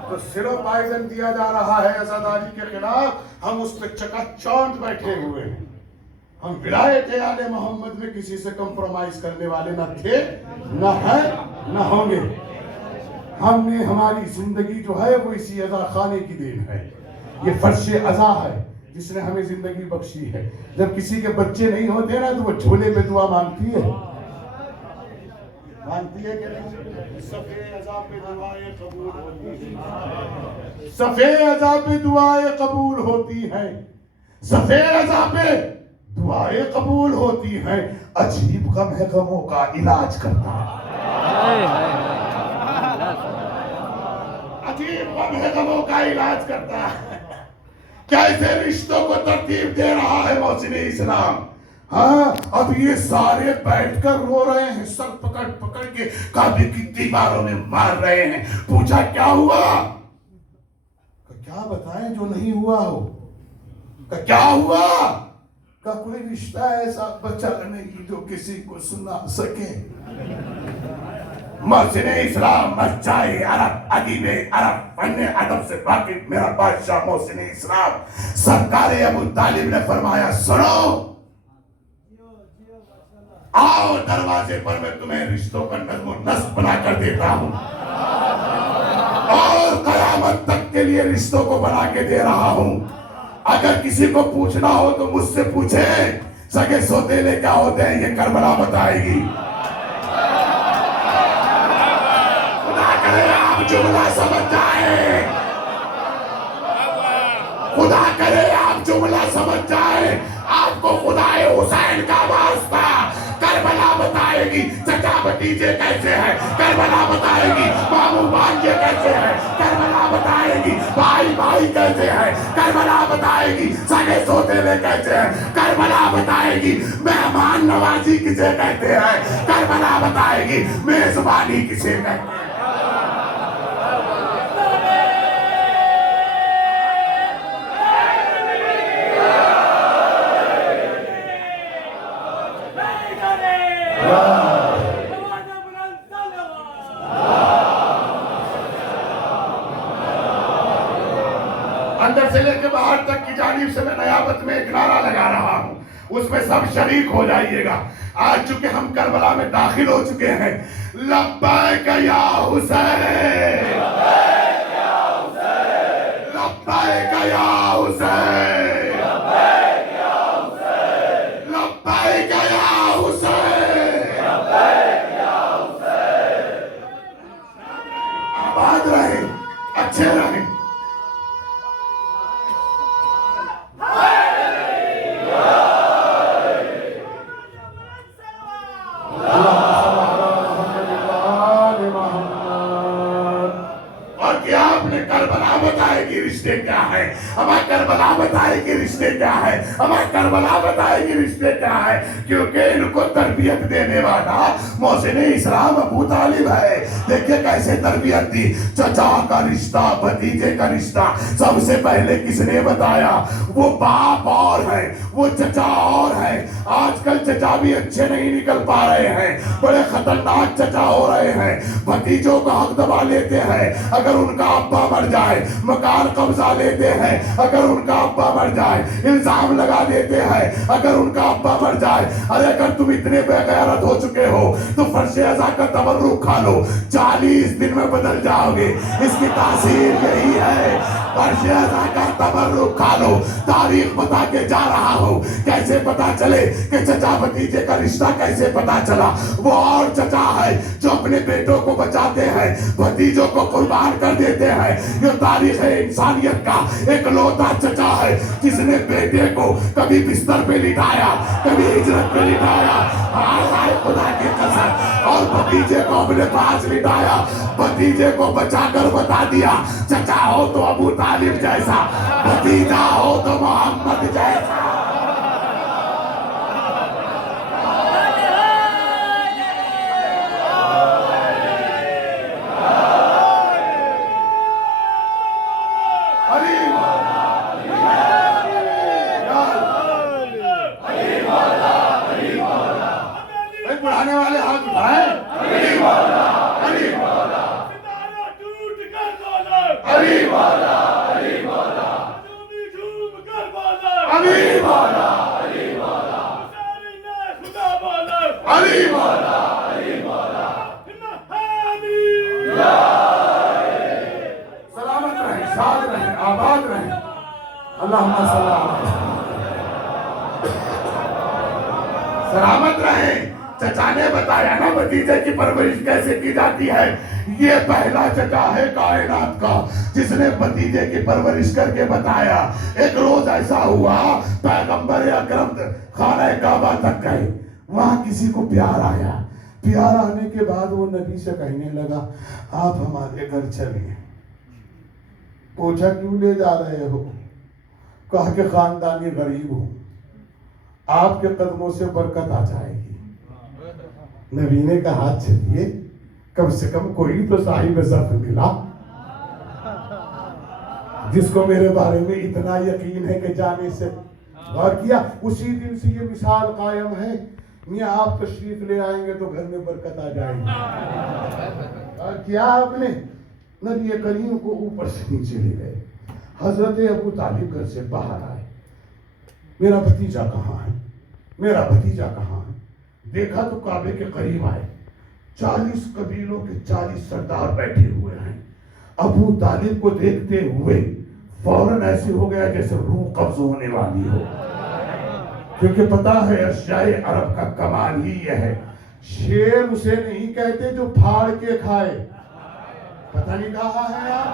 تو سرو پائزن دیا جا رہا ہے عزاداری کے خلاف. ہم اس پہ چکا چوند بیٹھے ہوئے ہیں. ہم ولایت آل محمد میں کسی سے کمپرومائز کرنے والے نہ تھے، نہ ہیں، نہ ہوں گے. ہم نے ہماری زندگی جو ہے وہ اسی عزا خانے کی دین ہے. یہ فرش عزا ہے جس نے ہمیں زندگی بخشی ہے. جب کسی کے بچے نہیں ہوتے نا تو وہ جھولے پہ دعا مانگتی ہے، مانگتی ہے کہ نہیں؟ صفحے عزا پہ دعائیں قبول ہوتی ہیں، صفحے عزا پہ دعائیں قبول ہوتی ہیں، صفحے عزا پہ دعائیں قبول ہوتی ہیں. عجیب غم ہے غموں کا علاج کرتا ہے، عجیب غم ہے غموں کا علاج کرتا ہے. کیسے رشتوں کو ترتیب دے رہا ہے محسن اسلام. ہاں اب یہ سارے بیٹھ کر رو رہے ہیں، سر پکڑ پکڑ کے کعبے کی دیواروں میں مار رہے ہیں. پوچھا کیا ہوا؟ کیا بتائیں جو نہیں ہوا ہو؟ کیا ہوا؟ کا کوئی رشتہ ایسا بچا نہیں جو کسی کو سنا سکے. محسن اسلام مچائے عرب، ادیب عرب، فن ادب سے واقف میرا بادشاہ محسن اسلام سرکار ابو طالب نے فرمایا سنو، آؤ دروازے پر میں تمہیں رشتوں کا نظم و نسق بنا کر دیتا ہوں اور قیامت تک کے لیے رشتوں کو بنا کے دے رہا ہوں. اگر کسی کو پوچھنا ہو تو مجھ سے پوچھے سگے سوتیلے کیا ہوتے ہیں، یہ کربلا بتائے گی. خدا کرے آپ جملہ سمجھ جائیں، خدا کرے آپ جملہ سمجھ جائیں. آپ کو خدائے حسین کا واسطہ کربلا بتائے گی. چچا بھتیجے کیسے ہیں کربلا بتائے گی. ماموں بھانجے کیسے ہیں کربلا بتائے گی. بھائی بھائی کیسے ہیں کربلا بتائے گی. سگے سوتیلے کیسے ہیں کربلا بتائے گی. مہمان نوازی کسے کہتے ہیں کربلا بتائے گی. میزبانی کسے کہتے ہیں. اندر سے لے کے باہر تک کی جانب سے میں نیابت میں ایک نعرہ لگا رہا ہوں، اس میں سب شریک ہو جائیے گا. آج چونکہ ہم کربلا میں داخل ہو چکے ہیں. لبیک یا حسین، لبیک یا حسین. ہمیں کربلا بتائے کہ رشتے کیا ہے، ہمیں کربلا بتائے کہ رشتے کیا ہے، کیونکہ ان کو تربیت دینے والا محسن اسلام ابو طالب ہے۔ دیکھیں کیسے تربیت دی، چچا کا رشتہ، بھتیجے کا رشتہ سب سے پہلے کس نے بتایا؟ وہ باپ اور ہے، وہ چچا اور ہے۔ آج کل چچا بھی اچھے نہیں نکل پا رہے ہیں، بڑے خطرناک چچا ہو رہے ہیں، بھتیجوں کا حق دبا لیتے ہیں، اگر ان کا ابا مر جائے مکان قبضہ لیتے ہیں، اگر ان کا ابا مر جائے الزام لگا دیتے ہیں، اگر ان کا ابا مر جائے ارے اگر تم اتنے بے غیرت ہو چکے ہو تو فرش ازا کا تبرک کھا لو، 40 دن میں بدل جاؤ گے۔ اس کی تاثیر یہی ہے، فرش ازا کا تبرک کھا لو۔ تاریخ بتا کے جا رہا ہو، کیسے پتا چلے کہ چچا بھتیجے کا رشتہ کیسے پتا چلا؟ وہ اور چچا ہے جو اپنے بیٹوں کو بچاتے ہیں، بھتیجوں کو قربان کر دیتے ہیں۔ یہ تاریخ انسانیت کا ایک لوتا چچا ہے جس نے بیٹے کو کبھی بستر پہ لٹایا، کبھی ہجرت پہ لٹایا، ہائے خدا کی قسم، اور بھتیجے کو اپنے پاس لٹایا، بھتیجے کو بچا کر بتا دیا چچا ہو تو ابو طالب جیسا، بھتیجا ہو تو محمد جیسا۔ پڑھانے والے ہاتھ اٹھائیں، علی مولا، علی مولا، ستارہ ٹوٹ کر بولو، علی مولا، علی مولا، جھوم کر بولو، علی مولا، علی مولا، حسین خدا بولو، علی مولا، علی مولا، سلامت رہیں، شاد رہیں، آباد رہیں، اللہم صلی اللہ علیہ وسلم، سلامت رہیں۔ چچا نے بتایا نا بھتیجے کی پرورش کیسے کی جاتی ہے، یہ پہلا چچا ہے کائنات کا جس نے بھتیجے کی پرورش کر کے بتایا۔ ایک روز ایسا ہوا پیغمبر اکرم خانہ کعبہ تک گئے، وہاں کسی کو پیار آیا، پیار آنے کے بعد وہ نبی سے کہنے لگا آپ ہمارے گھر چلیے۔ پوچھا کیوں لے جا رہے ہو؟ کہا کہ خاندانی غریب ہوں، آپ کے قدموں سے برکت آ جائے گی۔ نبی نے کہا چلیے، کم سے کم کوئی تو صاحب ظرف ملا جس کو میرے بارے میں اتنا یقین ہے کہ جانے سے غور کیا۔ اسی دن سے یہ مثال قائم ہے، میاں آپ تشریف لے آئیں گے تو گھر میں برکت آ جائے گی۔ اور کیا آپ نے نبی کریم کو اوپر سے نیچے لے گئے۔ حضرت ابو طالب گھر سے باہر آئے، میرا بھتیجا کہاں ہے، میرا بھتیجا کہاں ہے؟ دیکھا تو کعبے کے قریب آئے، 40 قبیلوں کے 40 سردار بیٹھے ہوئے ہیں۔ ابو طالب کو دیکھتے ہوئے فوراً ایسے ہو گیا جیسے روح قبض ہونے والی ہو، کیونکہ پتا ہے اشیاء عرب کا کمال ہی یہ ہے، شیر اسے نہیں کہتے جو پھاڑ کے کھائے۔ پتہ نہیں کہا ہے آپ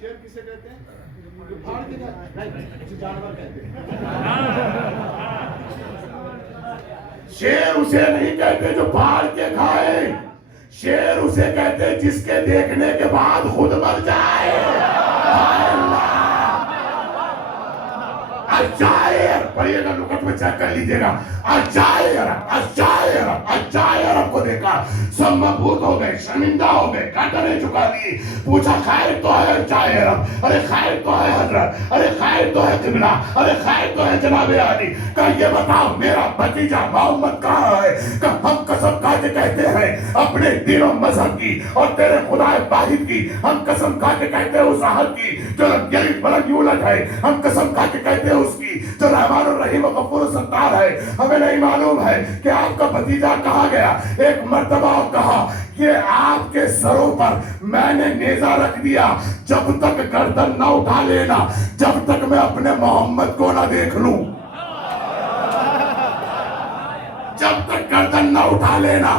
شیر کسے کہتے ہیں؟ جو پھاڑ کے کھائے، نہیں اسے جانور کہتے ہیں۔ شیر اسے نہیں کہتے جو پھاڑ کے کھائے، شیر اسے کہتے جس کے دیکھنے کے بعد خود مر جائے۔ اجائر پڑھیے گا، لغت میں چیک کر لیجئے گا، اجائر اجائر اجائر کو دیکھا، سب مبہوت ہو گئے، شرمندہ ہو گئے، گردنیں جھکا دی۔ پوچھا خیر تو ہے اجائر، ارے خیر تو ہے حضرت، ارے خیر تو ہے قبلہ، ارے خیر تو ہے جناب علی، کہ یہ بتاؤ میرا بھتیجا محمد کہاں ہے؟ کہ ہم قسم کھا کے کہتے ہیں اپنے دین و مذہب کی اور تیرے خدا واحد کی، ہم قسم کھا کے کہتے ہیں اس احد کی جو لم یلد ولم یولد ہے، ہم قسم کھا کے کہتے ہیں اس کی جو رحمان الرحیم و غفور ستار ہے۔ ہمیں نہیں معلوم ہے کہ آپ کا بھتیجا کہاں گیا۔ ایک مرتبہ کہا یہ آپ کے سروں پر میں نے نیزہ رکھ دیا، جب تک گردن نہ اٹھا لینا، جب تک میں اپنے محمد کو نہ دیکھ لوں، جب تک گردن نہ اٹھا لینا،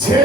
6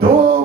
2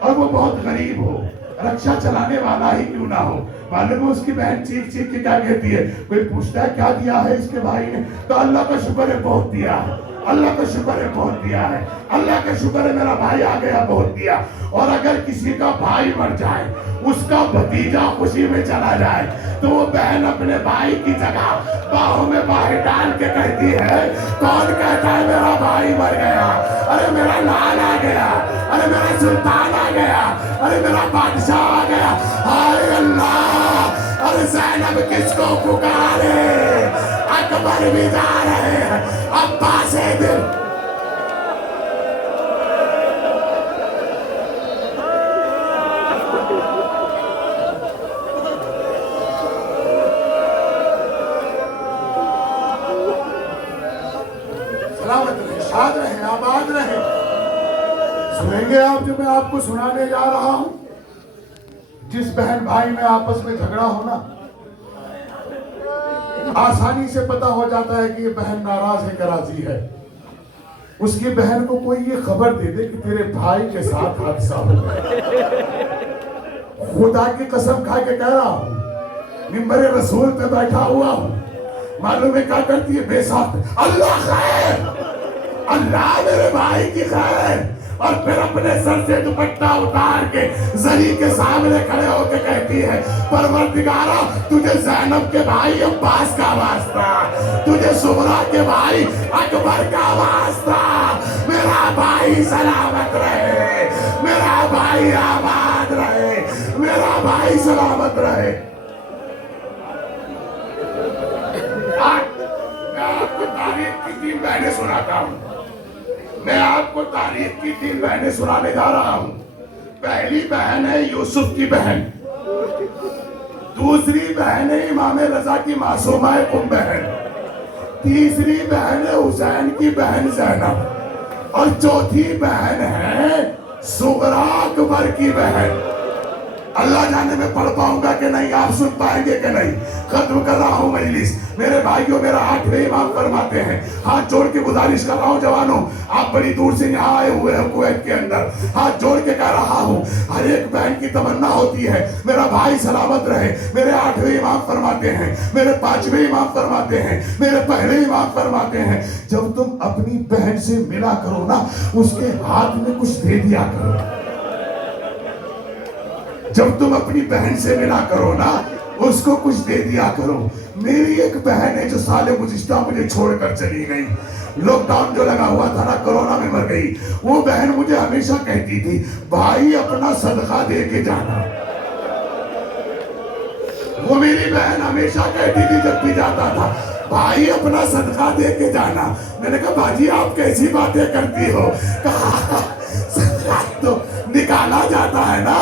اور وہ بہت غریب ہو، رکشا چلانے والا ہی کیوں نہ ہو، معلوم ہے اس کی بہن چیخ چیخ کے کیا کہتی ہے، کوئی پوچھتا ہے کیا دیا ہے اس کے بھائی نے، تو اللہ کا شکر ہے بہت دیا ہے، اللہ کا شکر ہے بہت دیا ہے، اللہ کا شکر ہے میرا بھائی آ گیا بہت دیا۔ اور اگر کسی کا بھائی مر جائے، اس کا بھتیجا خوشی میں چلا جائے، تو وہ بہن اپنے بھائی کی جگہ باہوں میں باہر ڈال کے کہتی ہے، کون کہتا ہے میرا بھائی مر گیا، ارے میرا لال آ گیا، ارے میرا سلطان آ گیا، ارے میرا بادشاہ آ گیا، ہائے اللہ، ارے زینب کس کو پکارے، اکبر بھی جا رہے ہیں، عباس دل۔ سلامت رہے، شاد رہے، آباد رہے۔ سنیں گے آپ جو میں آپ کو سنانے جا رہا ہوں؟ جس بہن بھائی میں آپس میں جھگڑا ہونا، آسانی سے پتا ہو جاتا ہے کہ یہ بہن ناراض ہے کہ راضی ہے۔ اس کی بہن کو کوئی یہ خبر دے دے کہ تیرے بھائی کے ساتھ حادثہ ہو گیا، خدا کی قسم کھا کے کہہ رہا ہوں، منبر رسول پہ بیٹھا ہوا ہوں، معلوم ہے کیا کرتی ہے، بے ساتھ اللہ خیر، اللہ میرے بھائی کی خیر، اور پھر اپنے سر سے دوپٹہ اتار کے زری کے سامنے کھڑے ہو کے کہتی ہے، پروردگارا تجھے زینب کے بھائی عباس کا واسطہ، تجھے سمرہ کے بھائی اکبر کا واسطہ، میرا بھائی سلامت رہے، میرا بھائی آباد رہے، میرا بھائی سلامت رہے۔ میں آپ کو تاریخ کی 3 بہنیں سناتا ہوں، میں آپ کو تاریخ کی 3 بہنیں سنانے جا رہا ہوں۔ پہلی بہن ہے یوسف کی بہن، دوسری بہن ہے امام رضا کی معصومہ ام بہن، تیسری بہن ہے حسین کی بہن زینب، اور چوتھی بہن ہے صغرا اکبر کی بہن۔ اللہ جانے میں پڑھ پاؤں گا کہ نہیں، آپ سن پائیں گے کہ نہیں، ختم کر رہا ہوں مجلس۔ میرے بھائیوں، میرا 8ویں امام فرماتے ہیں، ہاتھ جوڑ کے گزارش کر رہا ہوں جوانوں، آپ بڑی دور سے یہاں آئے ہوئے ہیں کویت کے اندر، ہاتھ جوڑ کے کہہ رہا ہوں، ہر ایک بہن کی تمنا ہوتی ہے میرا بھائی سلامت رہے۔ میرے 8ویں امام فرماتے ہیں، میرے 5ویں امام فرماتے ہیں، میرے پہلے امام فرماتے ہیں، جب تم اپنی بہن سے ملا کرو نا، اس کے ہاتھ میں کچھ دے دیا کرو۔ جب تم اپنی بہن سے ملا کرو نا، اس کو کچھ دے دیا کرو۔ میری ایک بہن ہے جو سال گزشتہ مجھے چھوڑ کر چلی گئی، لاک ڈاؤن جو لگا ہوا تھا نا، کرونا میں مر گئی۔ وہ بہن مجھے ہمیشہ کہتی تھی، بھائی اپنا صدقہ دے کے جانا۔ وہ میری بہن ہمیشہ کہتی تھی جب بھی جاتا تھا، بھائی اپنا صدقہ دے کے جانا۔ میں نے کہا باجی آپ کیسی باتیں کرتی ہو؟ کہا صدقہ تو نکالا جاتا ہے نا،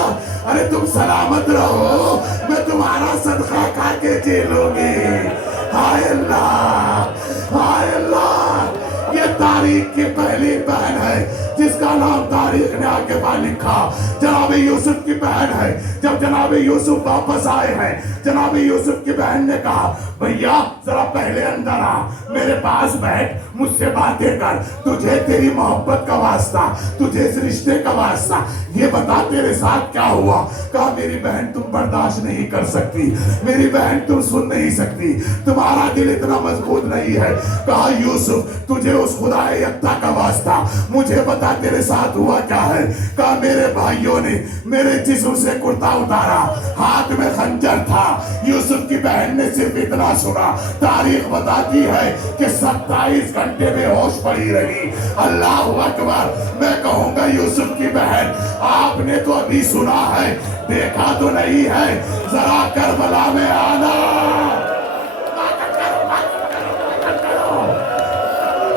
ارے تم سلامت رہو، میں تمہارا صدقہ کھا کے جیلوں گی۔ ہائے اللہ، ہائے اللہ، یہ تاریخ کی پہلی بہن ہے جس کا نام تاریخ نے آگے بعد لکھا، جناب یوسف کی بہن ہے۔ جب جناب یوسف واپس آئے ہیں، جناب یوسف کی بہن نے کہا، بھیا ذرا پہلے اندر آ، میرے پاس بیٹھ، مجھ سے باتیں کر، تجھے تیری محبت کا واسطہ، تجھے اس رشتے کا واسطہ، یہ بتا تیرے ساتھ کیا ہوا۔ کہا میری بہن تم برداشت نہیں کر سکتی، میری بہن تم سن نہیں سکتی، تمہارا دل اتنا مضبوط نہیں ہے۔ کہا یوسف تجھے اس خدا یکتا کا واسطہ، مجھے بتا تیرے ساتھ ہوا کیا ہے۔ کہا میرے بھائیوں نے میرے جسم سے کرتا اتارا، ہاتھ میں خنجر تھا۔ یوسف کی بہن نے صرف اتنا سنا، تاریخ بتاتی ہے کہ 27 گھنٹے میں ہوش پڑی رہی۔ اللہ اکبر۔ میں کہوں گا یوسف کی بہن، آپ نے تو ابھی سنا ہے، دیکھا تو نہیں ہے، ذرا کربلا میں آنا،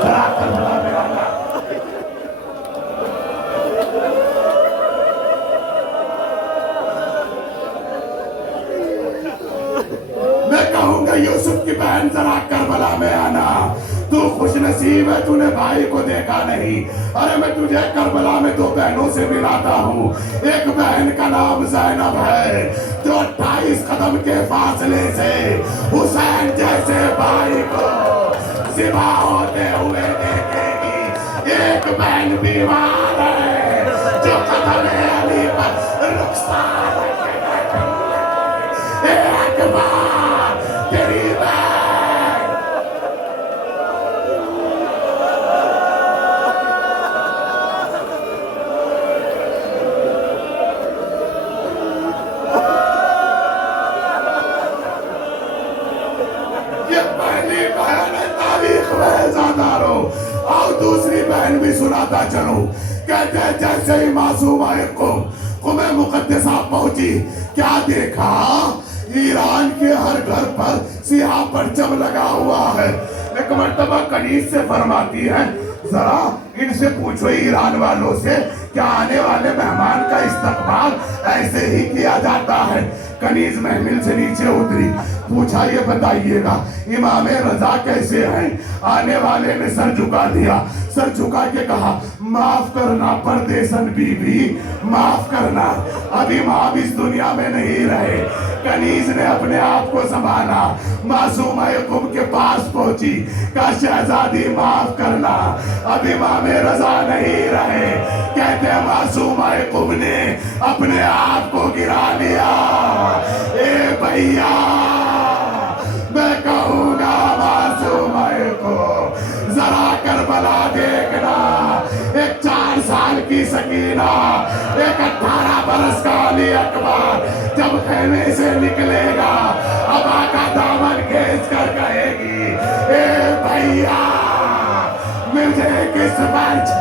ذرا کربلا میں آنا۔ میں کہوں گا یوسف کی بہن ذرا کربلا میں آنا، تو خوش نصیب ہے تو نے بھائی کو دیکھا نہیں۔ ارے میں تجھے کربلا میں 2 بہنوں سے ملاتا ہوں۔ ایک بہن کا نام زینب ہے جو 28 قدم کے فاصلے سے حسین جیسے بھائی کو ذبح ہوتے ہوئے دیکھے گی۔ ایک بہن بیمار ہے جو قدم علی سناتا چلوں. کہتے ہیں جیسے ہی معصومہ قم مقدسہ پہنچی, کیا دیکھا؟ ایران کے ہر گھر پر سیاہ پرچم لگا ہوا ہے. ایک مرتبہ کنیز سے فرماتی ہے ذرا ان سے پوچھو ایران والوں سے کیا آنے والے مہمان کا استقبال ایسے ہی کیا جاتا ہے؟ کنیز محمل سے نیچے اتری, پوچھا یہ بتائیے گا امام رضا کیسے ہیں؟ آنے والے نے سر جھکا دیا, سر جھکا کے کہا معاف کرنا پردیسن بی بی, معاف کرنا, ابھی امام اس دنیا میں نہیں رہے. کنیز نے اپنے آپ کو سنبھالا, معصومہ قم کے پاس پہنچی, کہا شہزادی معاف کرنا ابھی امام رضا نہیں رہے. کہتے ہیں معصومہ قم نے اپنے آپ کو گرا لیا. اے بھیا میں کہوں گا معصومہ کو ذرا کربلا دیکھنا, ایک 4 سال کی سکینہ, ایک 18 برس کا علی اکبر جب خیمے سے نکلے گا ابا کا دامن کھینچ کر کہے گی اے بھیا مجھے کس بچ